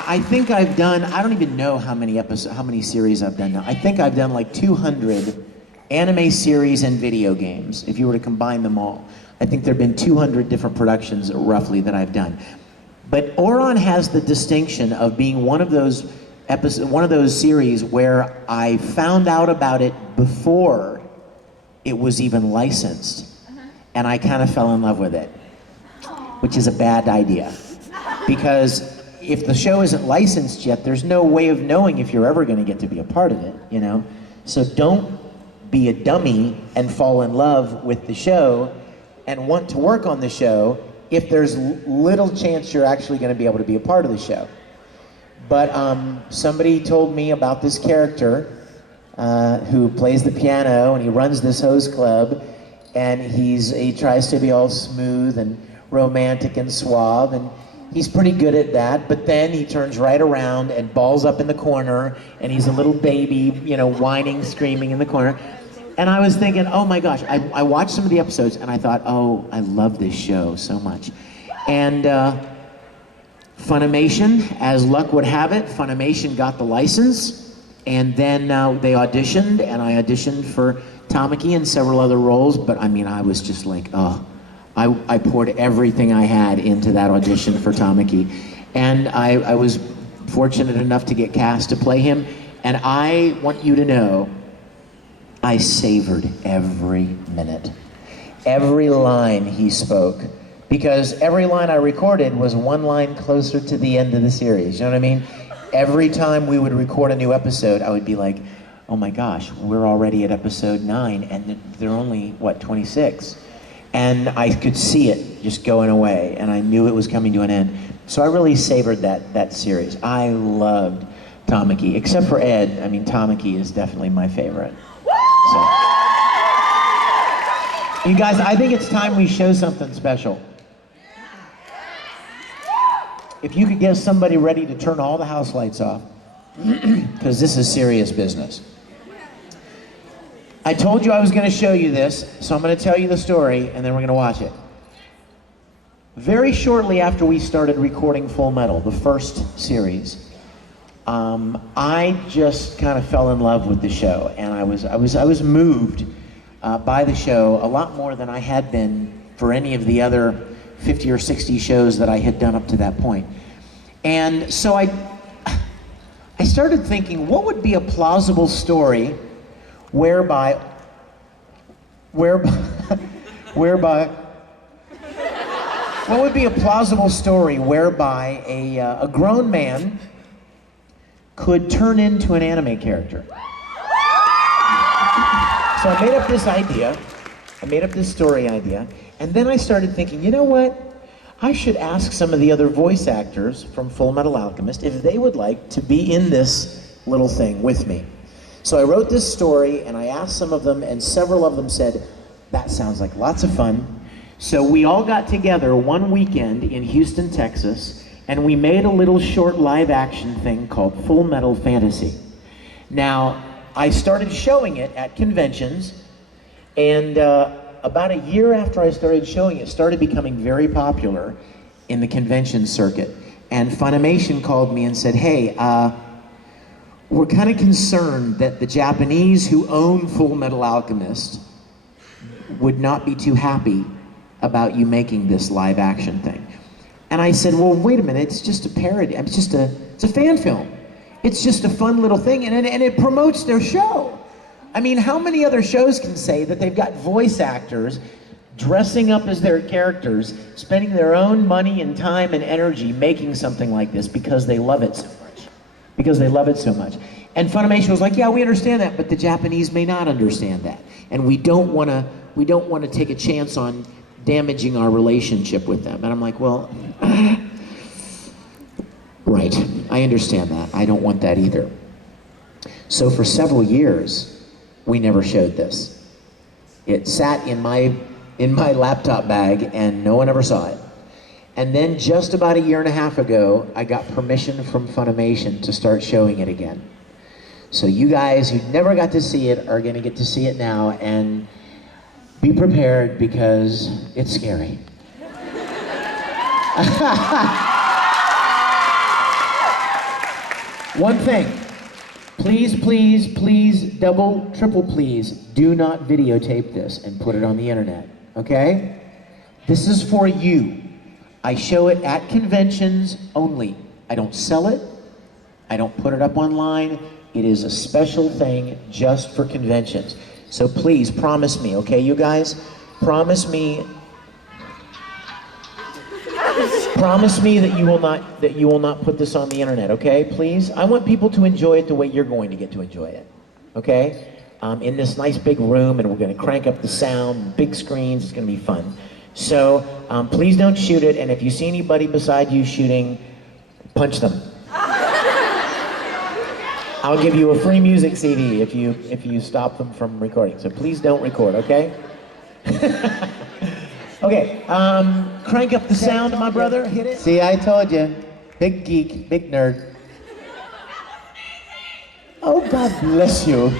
I think I've done, I don't even know how many series I've done now. I think I've done like 200 anime series and video games, if you were to combine them all. I think there have been 200 different productions, roughly, that I've done. But Oren has the distinction of being one of those series where I found out about it before it was even licensed. And I kind of fell in love with it, which is a bad idea. Because if the show isn't licensed yet, there's no way of knowing if you're ever going to get to be a part of it, So don't be a dummy and fall in love with the show and want to work on the show if there's little chance you're actually going to be able to be a part of the show. But somebody told me about this character who plays the piano and he runs this hose club and he tries to be all smooth and romantic and suave and he's pretty good at that, but then he turns right around and balls up in the corner and he's a little baby, whining, screaming in the corner. And I was thinking, oh my gosh, I watched some of the episodes and I thought, oh, I love this show so much. And Funimation, as luck would have it, Funimation got the license and then they auditioned and I auditioned for Tamaki and several other roles, but I mean, I was just like, oh, I poured everything I had into that audition for Tamaki. And I was fortunate enough to get cast to play him. And I want you to know, I savored every minute, every line he spoke, because every line I recorded was one line closer to the end of the series, you know what I mean? Every time we would record a new episode, I would be like, oh my gosh, we're already at episode 9, and they're only, 26? And I could see it just going away, and I knew it was coming to an end. So I really savored that series. I loved Tamaki, except for Ed. I mean, Tamaki is definitely my favorite. So. You guys, I think it's time we show something special. If you could get somebody ready to turn all the house lights off, because this is serious business. I told you I was going to show you this, so I'm going to tell you the story, and then we're going to watch it. Very shortly after we started recording Fullmetal, the first series, I just kind of fell in love with the show, and I was moved by the show a lot more than I had been for any of the other 50 or 60 shows that I had done up to that point. And so I started thinking, what would be a plausible story whereby what would be a plausible story whereby a grown man could turn into an anime character? So I made up this idea, I made up this story idea, and then I started thinking, you know what? I should ask some of the other voice actors from Fullmetal Alchemist if they would like to be in this little thing with me. So I wrote this story and I asked some of them, and several of them said, that sounds like lots of fun. So we all got together one weekend in Houston, Texas, and we made a little short live action thing called Fullmetal Fantasy. Now, I started showing it at conventions, and about a year after I started showing it, started becoming very popular in the convention circuit. And Funimation called me and said, hey, we're kind of concerned that the Japanese who own Full Metal Alchemist would not be too happy about you making this live action thing. And I said, well, wait a minute, it's just a parody, it's a fan film. It's just a fun little thing, and it promotes their show. I mean, how many other shows can say that they've got voice actors dressing up as their characters, spending their own money and time and energy making something like this because they love it so much? Because they love it so much. And Funimation was like, yeah, we understand that, but the Japanese may not understand that. And we don't want to take a chance on damaging our relationship with them. And I'm like, well, right, I understand that. I don't want that either. So for several years, we never showed this. It sat in my laptop bag and no one ever saw it. And then just about a year and a half ago, I got permission from Funimation to start showing it again. So you guys who never got to see it are gonna get to see it now, and be prepared because it's scary. One thing, please, please, please, double, triple please, do not videotape this and put it on the internet, okay? This is for you. I show it at conventions only. I don't sell it, I don't put it up online. It is a special thing just for conventions. So please promise me, okay, you guys? Promise me that you will not put this on the internet, okay? Please. I want people to enjoy it the way you're going to get to enjoy it, okay? In this nice big room, and we're going to crank up the sound, big screens. It's going to be fun. So please don't shoot it, and if you see anybody beside you shooting, punch them. I'll give you a free music CD if you stop them from recording. So please don't record, okay? Okay, crank up the sound, my brother. Hit it. See, I told you. Big geek, big nerd. Oh, God bless you.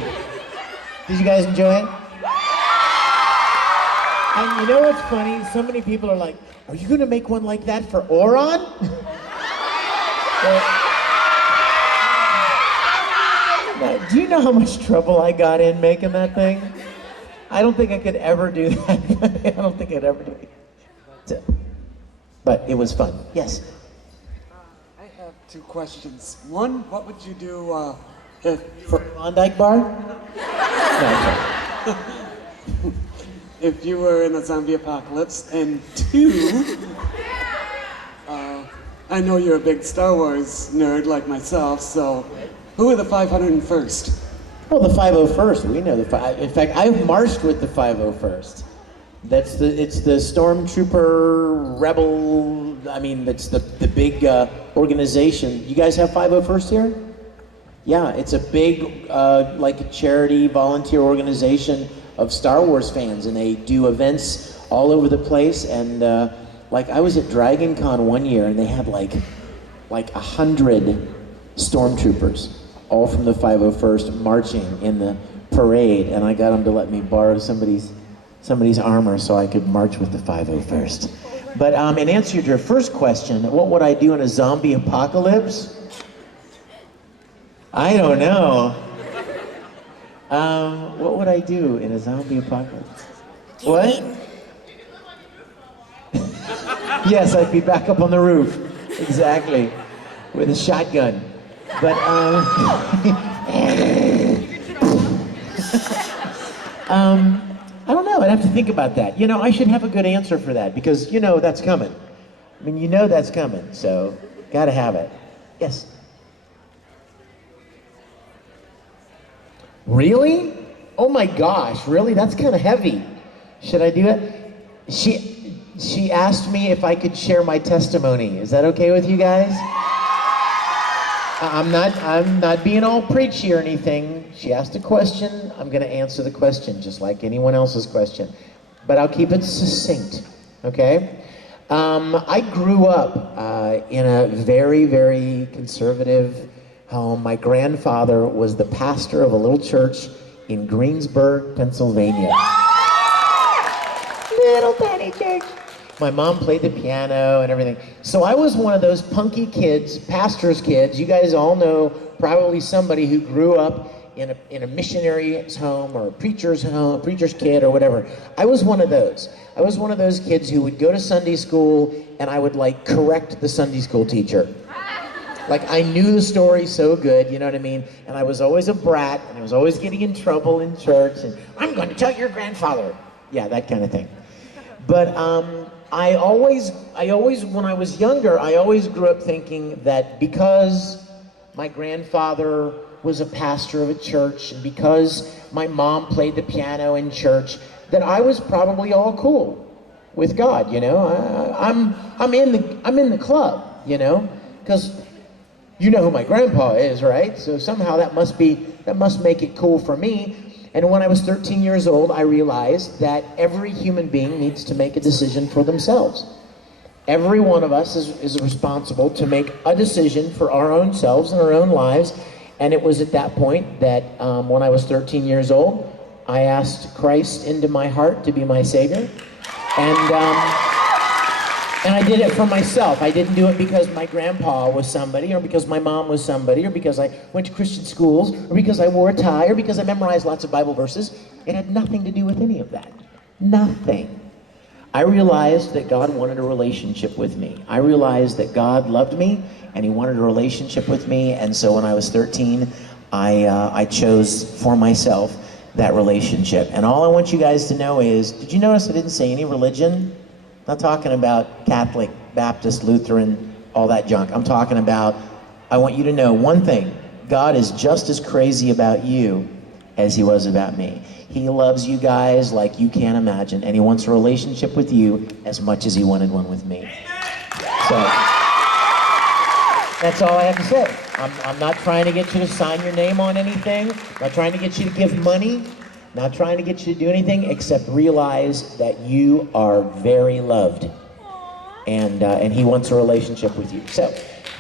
Did you guys enjoy it? And you know what's funny? So many people are like, are you going to make one like that for Oren? Do you know how much trouble I got in making that thing? I don't think I could ever do that. I don't think I'd ever do it. But it was fun. Yes? I have two questions. One, what would you do if... For Klondike Bar? No, I'm sorry. If you were in a zombie apocalypse. And two, I know you're a big Star Wars nerd like myself, so who are the 501st? Well, the 501st, we know the in fact, I've marched with the 501st. It's the Stormtrooper Rebel, I mean, that's the big organization. You guys have 501st here? Yeah, it's a big, like a charity volunteer organization of Star Wars fans, and they do events all over the place. And like I was at Dragon Con one year, and they had like 100 stormtroopers, all from the 501st, marching in the parade, and I got them to let me borrow somebody's armor so I could march with the 501st. But in answer to your first question, what would I do in a zombie apocalypse? I don't know. What would I do in a zombie apocalypse? What? Yes, I'd be back up on the roof. Exactly. With a shotgun. But, I don't know, I'd have to think about that. You know, I should have a good answer for that, because you know that's coming. I mean, you know that's coming, so gotta have it. Yes? Really? Oh my gosh, really? That's kind of heavy. Should I do it? She asked me if I could share my testimony. Is that okay with you guys? I'm not being all preachy or anything. She asked a question, I'm gonna answer the question just like anyone else's question. But I'll keep it succinct, okay? I grew up in a very, very conservative home. My grandfather was the pastor of a little church in Greensburg, Pennsylvania. Little tiny church. My mom played the piano and everything. So I was one of those punky kids, pastor's kids. You guys all know probably somebody who grew up in a missionary's home or a preacher's home, a preacher's kid or whatever. I was one of those. I was one of those kids who would go to Sunday school and I would like correct the Sunday school teacher. Like I knew the story so good, you know what I mean? And I was always a brat and I was always getting in trouble in church and I'm going to tell your grandfather. Yeah, that kind of thing. But I always, when I was younger, I always grew up thinking that because my grandfather was a pastor of a church, and because my mom played the piano in church, that I was probably all cool with God, you know? I'm in the club, you know? Because you know who my grandpa is, right? So somehow that must make it cool for me. And when I was 13 years old, I realized that every human being needs to make a decision for themselves. Every one of us is responsible to make a decision for our own selves and our own lives. And it was at that point that when I was 13 years old, I asked Christ into my heart to be my Savior. And I did it for myself. I didn't do it because my grandpa was somebody, or because my mom was somebody, or because I went to Christian schools, or because I wore a tie, or because I memorized lots of Bible verses. It had nothing to do with any of that. Nothing. I realized that God wanted a relationship with me. I realized that God loved me, and He wanted a relationship with me, and so when I was 13, I chose for myself that relationship. And all I want you guys to know is, did you notice I didn't say any religion? I'm not talking about Catholic, Baptist, Lutheran, all that junk. I'm talking about, I want you to know one thing. God is just as crazy about you as He was about me. He loves you guys like you can't imagine, and He wants a relationship with you as much as He wanted one with me. So, that's all I have to say. I'm not trying to get you to sign your name on anything. I'm not trying to get you to give money. Not trying to get you to do anything except realize that you are very loved, and He wants a relationship with you. So,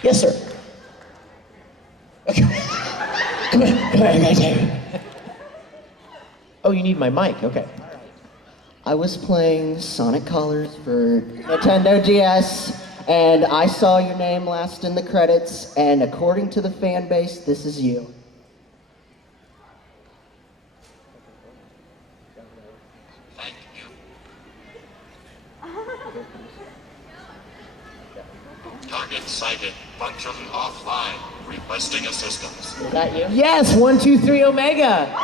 yes, sir. Okay. Come on. Oh, you need my mic. Okay. I was playing Sonic Colors for Nintendo DS, and I saw your name last in the credits. And according to the fan base, this is you. Target sighted. Function offline. Requesting assistance. Is that you? Yes, 123 Omega.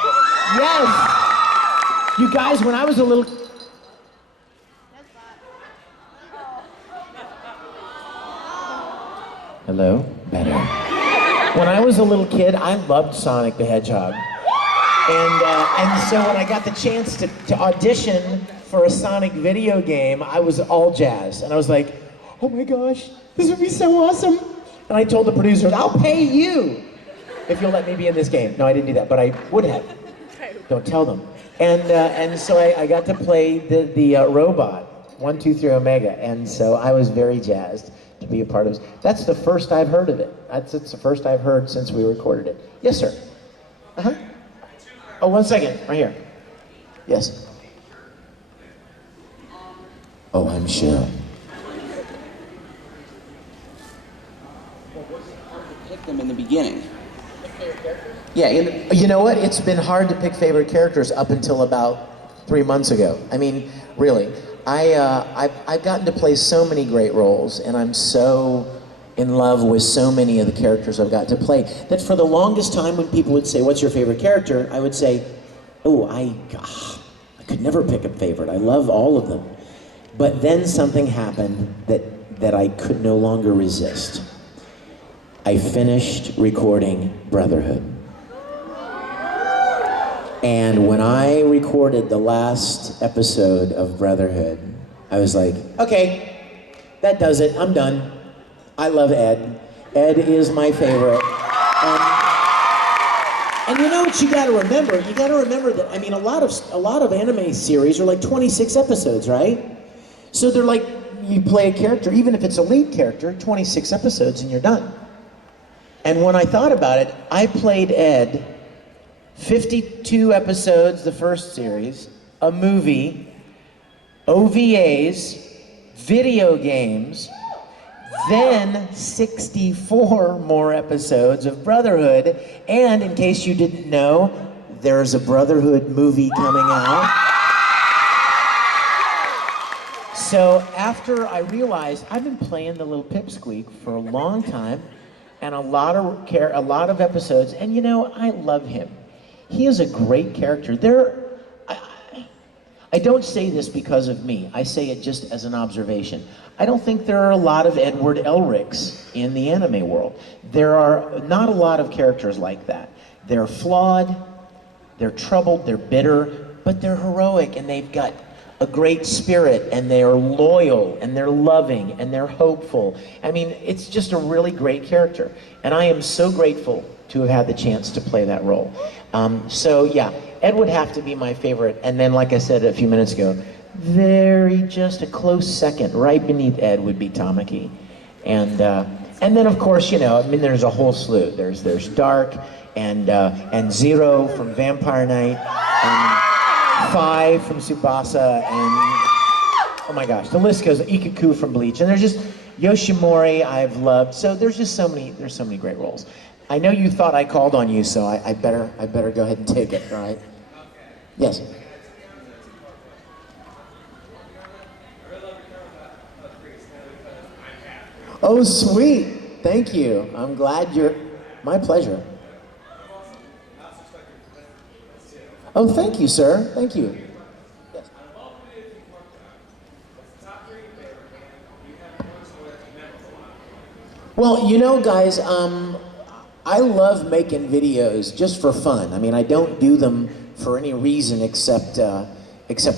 Yes. You guys, when I was a little... Hello? Better. When I was a little kid, I loved Sonic the Hedgehog. And so when I got the chance to audition for a Sonic video game, I was all jazzed. And I was like, oh my gosh, this would be so awesome. And I told the producers, I'll pay you if you'll let me be in this game. No, I didn't do that, but I would have. Don't tell them. And so I got to play the robot, 123 Omega. And so I was very jazzed to be a part of it. That's the first I've heard of it. It's the first I've heard since we recorded it. Yes, sir. Uh-huh. Oh, 1 second, right here. Yes. Oh, I'm sure. Pick them in the beginning. Yeah, you know what? It's been hard to pick favorite characters up until about 3 months ago. I mean, really. I've gotten to play so many great roles, and I'm so in love with so many of the characters I've got to play, that for the longest time when people would say, what's your favorite character? I would say, oh, I could never pick a favorite. I love all of them. But then something happened that I could no longer resist. I finished recording Brotherhood. And when I recorded the last episode of Brotherhood, I was like, okay, that does it, I'm done. I love Ed. Ed is my favorite. And you know what you gotta remember? You gotta remember that, I mean, a lot of anime series are like 26 episodes, right? So they're like, you play a character, even if it's a lead character, 26 episodes and you're done. And when I thought about it, I played Ed 52 episodes, the first series, a movie, OVAs, video games, then 64 more episodes of Brotherhood, and in case you didn't know, there's a Brotherhood movie coming out. So after I realized I've been playing the little pipsqueak for a long time, and a lot of episodes, and you know, I love him. He is a great character. I don't say this because of me. I say it just as an observation. I don't think there are a lot of Edward Elrics in the anime world. There are not a lot of characters like that. They're flawed, they're troubled, they're bitter, but they're heroic, and they've got a great spirit, and they're loyal, and they're loving, and they're hopeful. I mean, it's just a really great character, and I am so grateful to have had the chance to play that role. So yeah, Ed would have to be my favorite, and then like I said a few minutes ago, just a close second, right beneath Ed, would be Tamaki. And then of course, you know, I mean, there's a whole slew. There's Dark, and Zero from Vampire Night, and Five from Tsubasa, and oh my gosh, the list goes. Ikaku from Bleach, and there's just Yoshimori I've loved. So there's so many great roles. I know you thought I called on you, so I better go ahead and take it. All right? Yes. Oh, sweet. Thank you. I'm glad you're. My pleasure. Oh, thank you, sir. Thank you. Yes. Well, you know, guys, I love making videos just for fun. I mean, I don't do them for any reason except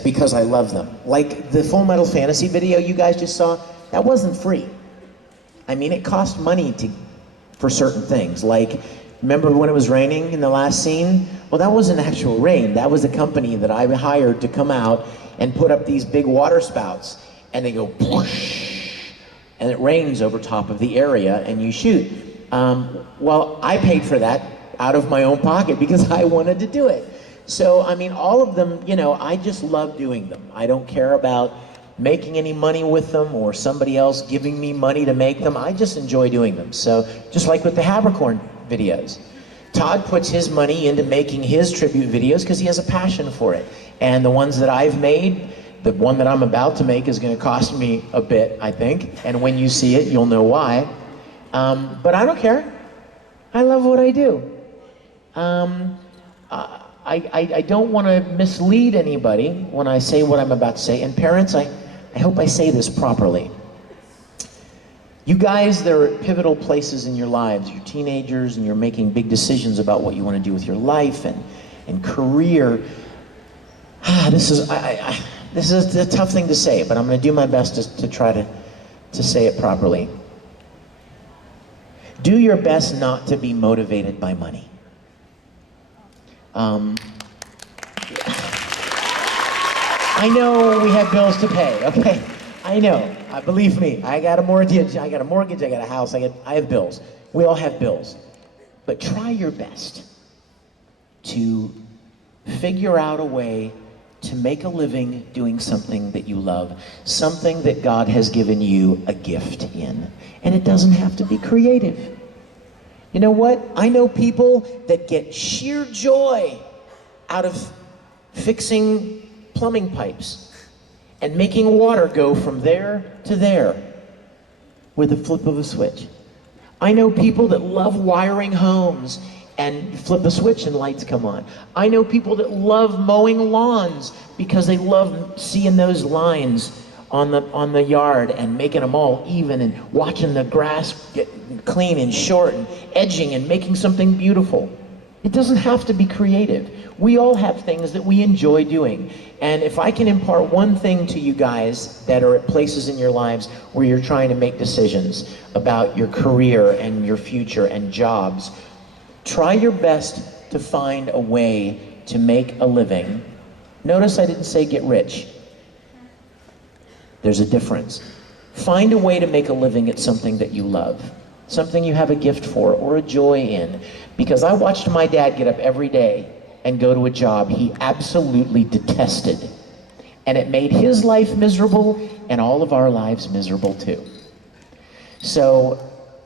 because I love them. Like the Fullmetal Fantasy video you guys just saw, that wasn't free. I mean, it cost money for certain things. Like, remember when it was raining in the last scene? Well, that wasn't actual rain. That was a company that I hired to come out and put up these big water spouts. And they go, whoosh, and it rains over top of the area, and you shoot. Well, I paid for that out of my own pocket because I wanted to do it. So, I mean, all of them, you know, I just love doing them. I don't care about making any money with them or somebody else giving me money to make them. I just enjoy doing them. So, just like with the Habercorn videos. Todd puts his money into making his tribute videos because he has a passion for it. And the ones that I've made, the one that I'm about to make is going to cost me a bit, I think. And when you see it, you'll know why. But I don't care. I love what I do. I don't want to mislead anybody when I say what I'm about to say. And parents, I hope I say this properly. You guys, there are pivotal places in your lives. You're teenagers and you're making big decisions about what you want to do with your life and career. This is a tough thing to say, but I'm going to do my best to try to say it properly. Do your best not to be motivated by money. I know we have bills to pay, okay? I know. Believe me, I got a mortgage, I got a house, I have bills. We all have bills. But try your best to figure out a way to make a living doing something that you love, something that God has given you a gift in. And it doesn't have to be creative. You know what? I know people that get sheer joy out of fixing plumbing pipes and making water go from there to there with the flip of a switch. I know people that love wiring homes and flip a switch and lights come on. I know people that love mowing lawns because they love seeing those lines on the yard and making them all even and watching the grass get clean and short and edging and making something beautiful. It doesn't have to be creative. We all have things that we enjoy doing. And if I can impart one thing to you guys that are at places in your lives where you're trying to make decisions about your career and your future and jobs, try your best to find a way to make a living. Notice I didn't say get rich. There's a difference. Find a way to make a living at something that you love, something you have a gift for or a joy in. Because I watched my dad get up every day and go to a job he absolutely detested. And it made his life miserable and all of our lives miserable too. So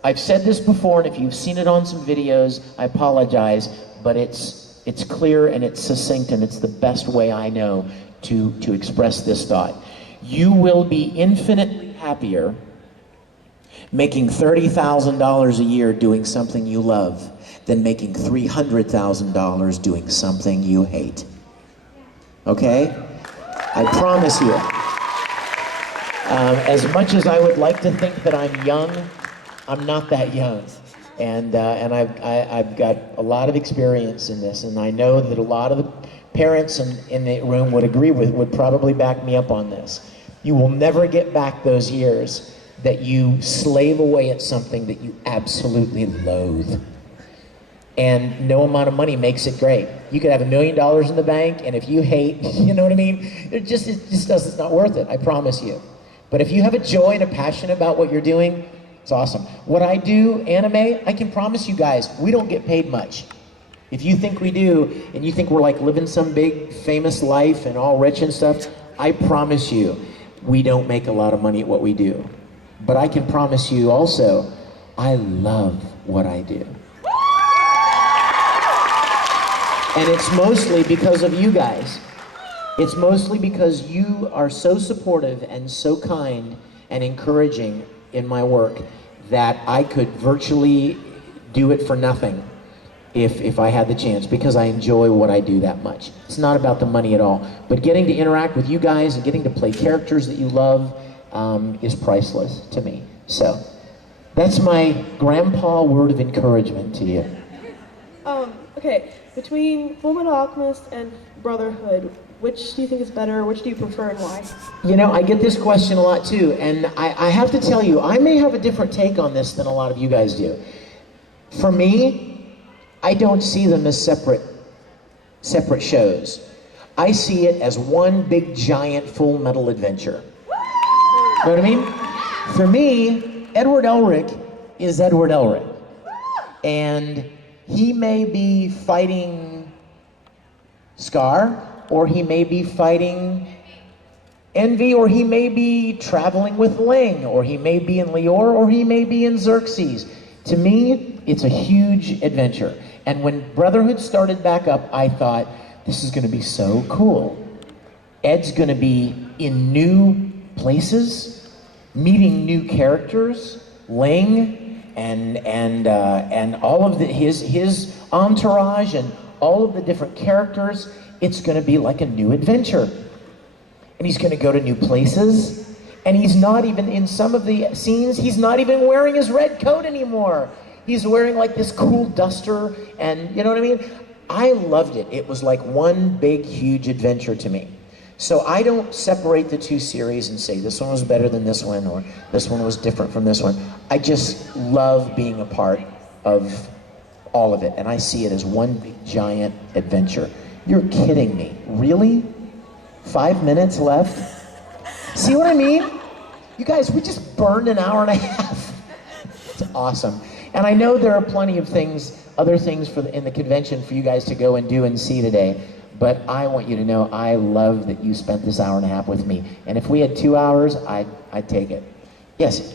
I've said this before, and if you've seen it on some videos, I apologize, but it's clear and it's succinct and it's the best way I know to express this thought. You will be infinitely happier making $30,000 a year doing something you love than making $300,000 doing something you hate. Okay? I promise you. As much as I would like to think that I'm young, I'm not that young. And I've got a lot of experience in this, and I know that a lot of the parents in the room would probably back me up on this. You will never get back those years that you slave away at something that you absolutely loathe. And no amount of money makes it great. You could have $1 million in the bank, and if you hate, you know what I mean? It's not worth it, I promise you. But if you have a joy and a passion about what you're doing, it's awesome. What I do, anime, I can promise you guys, we don't get paid much. If you think we do, and you think we're like living some big famous life and all rich and stuff, I promise you, we don't make a lot of money at what we do. But I can promise you also, I love what I do. And it's mostly because of you guys. It's mostly because you are so supportive and so kind and encouraging in my work that I could virtually do it for nothing if I had the chance, because I enjoy what I do that much. It's not about the money at all, but getting to interact with you guys and getting to play characters that you love is priceless to me. So that's my grandpa word of encouragement to you. Okay, between Fullmetal Alchemist and Brotherhood, which do you think is better? Which do you prefer and why? You know, I get this question a lot too, and I have to tell you, I may have a different take on this than a lot of you guys do. For me, I don't see them as separate shows. I see it as one big giant full metal adventure. You know what I mean? For me, Edward Elric is Edward Elric. And he may be fighting Scar, or he may be fighting Envy, or he may be traveling with Ling, or he may be in Lior, or he may be in Xerxes. To me, it's a huge adventure. And when Brotherhood started back up, I thought, this is gonna be so cool. Ed's gonna be in new places, meeting new characters, Ling, and all of his entourage, and all of the different characters. It's gonna be like a new adventure. And he's gonna go to new places, and he's not even, in some of the scenes, he's not even wearing his red coat anymore. He's wearing like this cool duster, and you know what I mean? I loved it. It was like one big, huge adventure to me. So I don't separate the two series and say this one was better than this one, or this one was different from this one. I just love being a part of all of it, and I see it as one big, giant adventure. You're kidding me. Really? 5 minutes left? See what I mean? You guys, we just burned an hour and a half. It's awesome. And I know there are plenty of things, other things in the convention for you guys to go and do and see today, but I want you to know I love that you spent this hour and a half with me. And if we had 2 hours, I'd take it. Yes?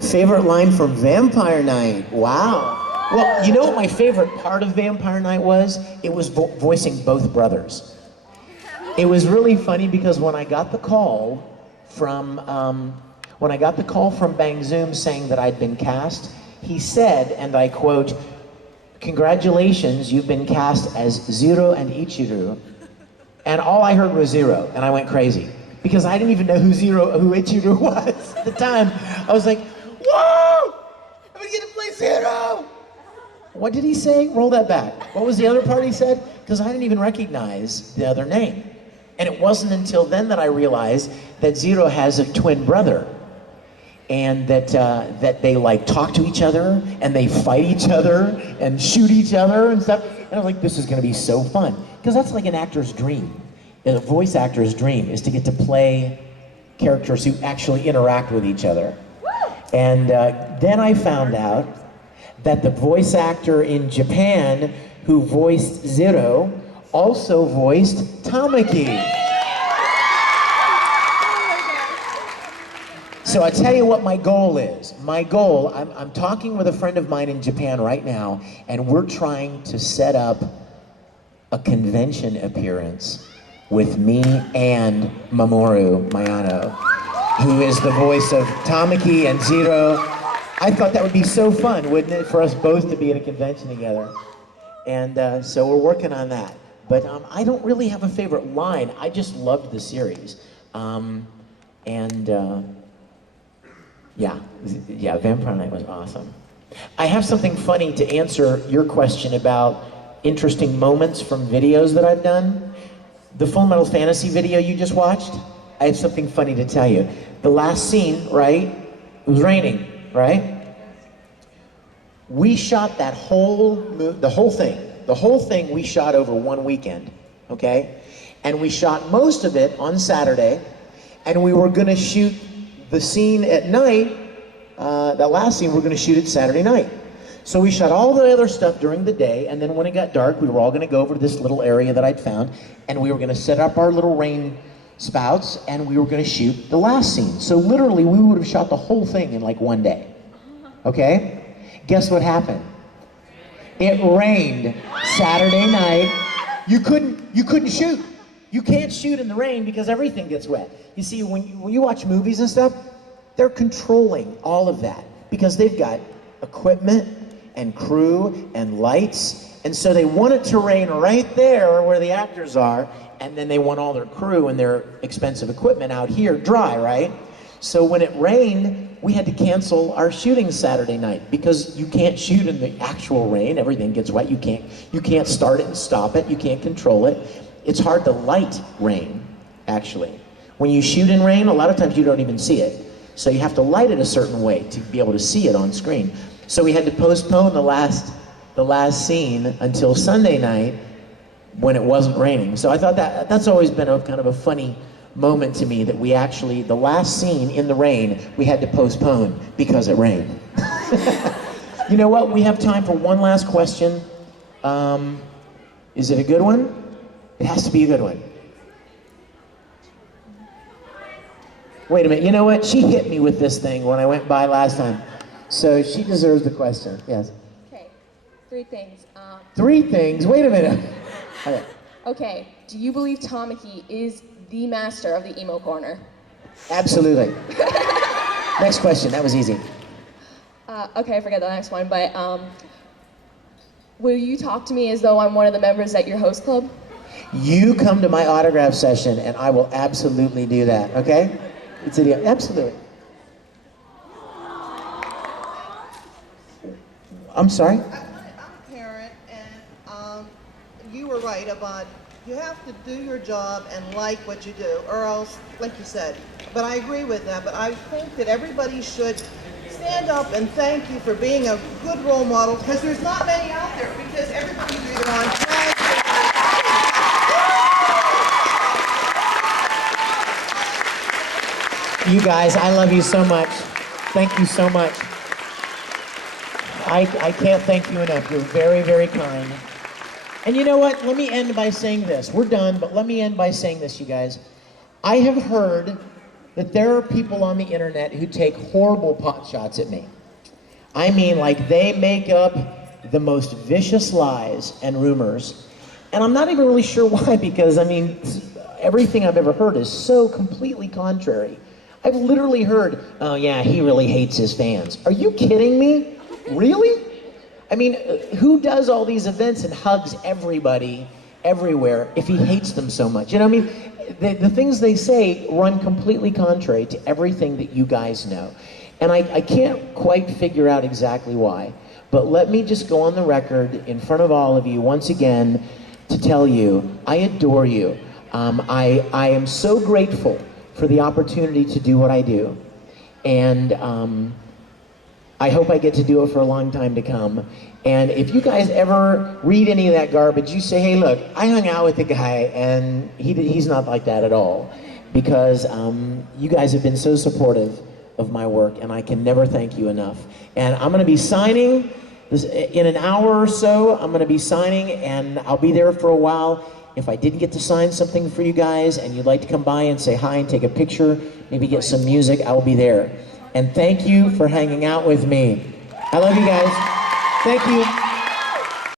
Favorite line from Vampire Night? Wow. Well, you know what my favorite part of Vampire Night was? It was voicing both brothers. It was really funny because when I got the call from Bang Zoom saying that I'd been cast, he said, and I quote, "Congratulations, you've been cast as Zero and Ichiru." And all I heard was Zero, and I went crazy because I didn't even know who Ichiru was at the time. I was like, whoa! I'm gonna get to play Zero! What did he say? Roll that back. What was the other part he said? Because I didn't even recognize the other name. And it wasn't until then that I realized that Zero has a twin brother. And that they like talk to each other, and they fight each other, and shoot each other and stuff. And I was like, this is gonna be so fun. Because that's like an actor's dream. a voice actor's dream is to get to play characters who actually interact with each other. And then I found out that the voice actor in Japan who voiced Zero also voiced Tamaki. So I tell you what my goal is. My goal, I'm talking with a friend of mine in Japan right now, and we're trying to set up a convention appearance with me and Mamoru Mayano, who is the voice of Tamaki and Zero. I thought that would be so fun, wouldn't it, for us both to be at a convention together? And so we're working on that. But I don't really have a favorite line. I just loved the series. Yeah, Vampire Night was awesome. I have something funny to answer your question about interesting moments from videos that I've done. The Fullmetal Fantasy video you just watched, I have something funny to tell you. The last scene, right? It was raining, right? We shot that the whole thing we shot over one weekend, okay? And we shot most of it on Saturday, and we were gonna shoot the scene at night, that last scene, we're gonna shoot it Saturday night. So we shot all the other stuff during the day, and then when it got dark, we were all gonna go over to this little area that I'd found, and we were gonna set up our little rain spouts, and we were gonna shoot the last scene. So literally, we would have shot the whole thing in like one day, okay? Guess what happened? It rained Saturday night. You couldn't shoot. You can't shoot in the rain because everything gets wet. You see, when you watch movies and stuff, they're controlling all of that because they've got equipment and crew and lights, and so they want it to rain right there where the actors are, and then they want all their crew and their expensive equipment out here dry, right? So when it rained, we had to cancel our shooting Saturday night because you can't shoot in the actual rain. Everything gets wet. You can't start it and stop it. You can't control it. It's hard to light rain, actually. When you shoot in rain, a lot of times you don't even see it. So you have to light it a certain way to be able to see it on screen. So we had to postpone the last scene until Sunday night when it wasn't raining. So I thought that's always been a kind of a funny moment to me that we actually, the last scene in the rain, we had to postpone because it rained. You know what? We have time for one last question. Is it a good one? It has to be a good one. Wait a minute, you know what? She hit me with this thing when I went by last time. So she deserves the question, yes. Okay, 3 things. 3 things? Wait a minute. Okay. Okay, do you believe Tamaki is the master of the emo corner? Absolutely. Next question, that was easy. Okay, I forget the next one, but will you talk to me as though I'm one of the members at your host club? You come to my autograph session and I will absolutely do that, okay? It's a deal, absolutely. I'm sorry? I'm a parent, and you were right about you have to do your job and like what you do, or else, like you said. But I agree with that, but I think that everybody should stand up and thank you for being a good role model, because there's not many out there, because everybody's either on drugs. You guys, I love you so much. Thank you so much. I can't thank you enough. You're very, very kind. And you know what? Let me end by saying this. We're done, but let me end by saying this, you guys. I have heard that there are people on the internet who take horrible pot shots at me. I mean, like, they make up the most vicious lies and rumors. And I'm not even really sure why, because, I mean, everything I've ever heard is so completely contrary. I've literally heard, oh yeah, he really hates his fans. Are you kidding me? Really? I mean, who does all these events and hugs everybody, everywhere, if he hates them so much? You know what I mean? The things they say run completely contrary to everything that you guys know. And I can't quite figure out exactly why. But let me just go on the record in front of all of you once again to tell you, I adore you. I am so grateful for the opportunity to do what I do. And I hope I get to do it for a long time to come. And if you guys ever read any of that garbage, you say, hey, look, I hung out with the guy, and he's not like that at all. Because you guys have been so supportive of my work, and I can never thank you enough. And I'm going to be signing this, in an hour or so. I'm going to be signing, and I'll be there for a while. If I didn't get to sign something for you guys, and you'd like to come by and say hi and take a picture, maybe get some music, I will be there. And thank you for hanging out with me. I love you guys. Thank you.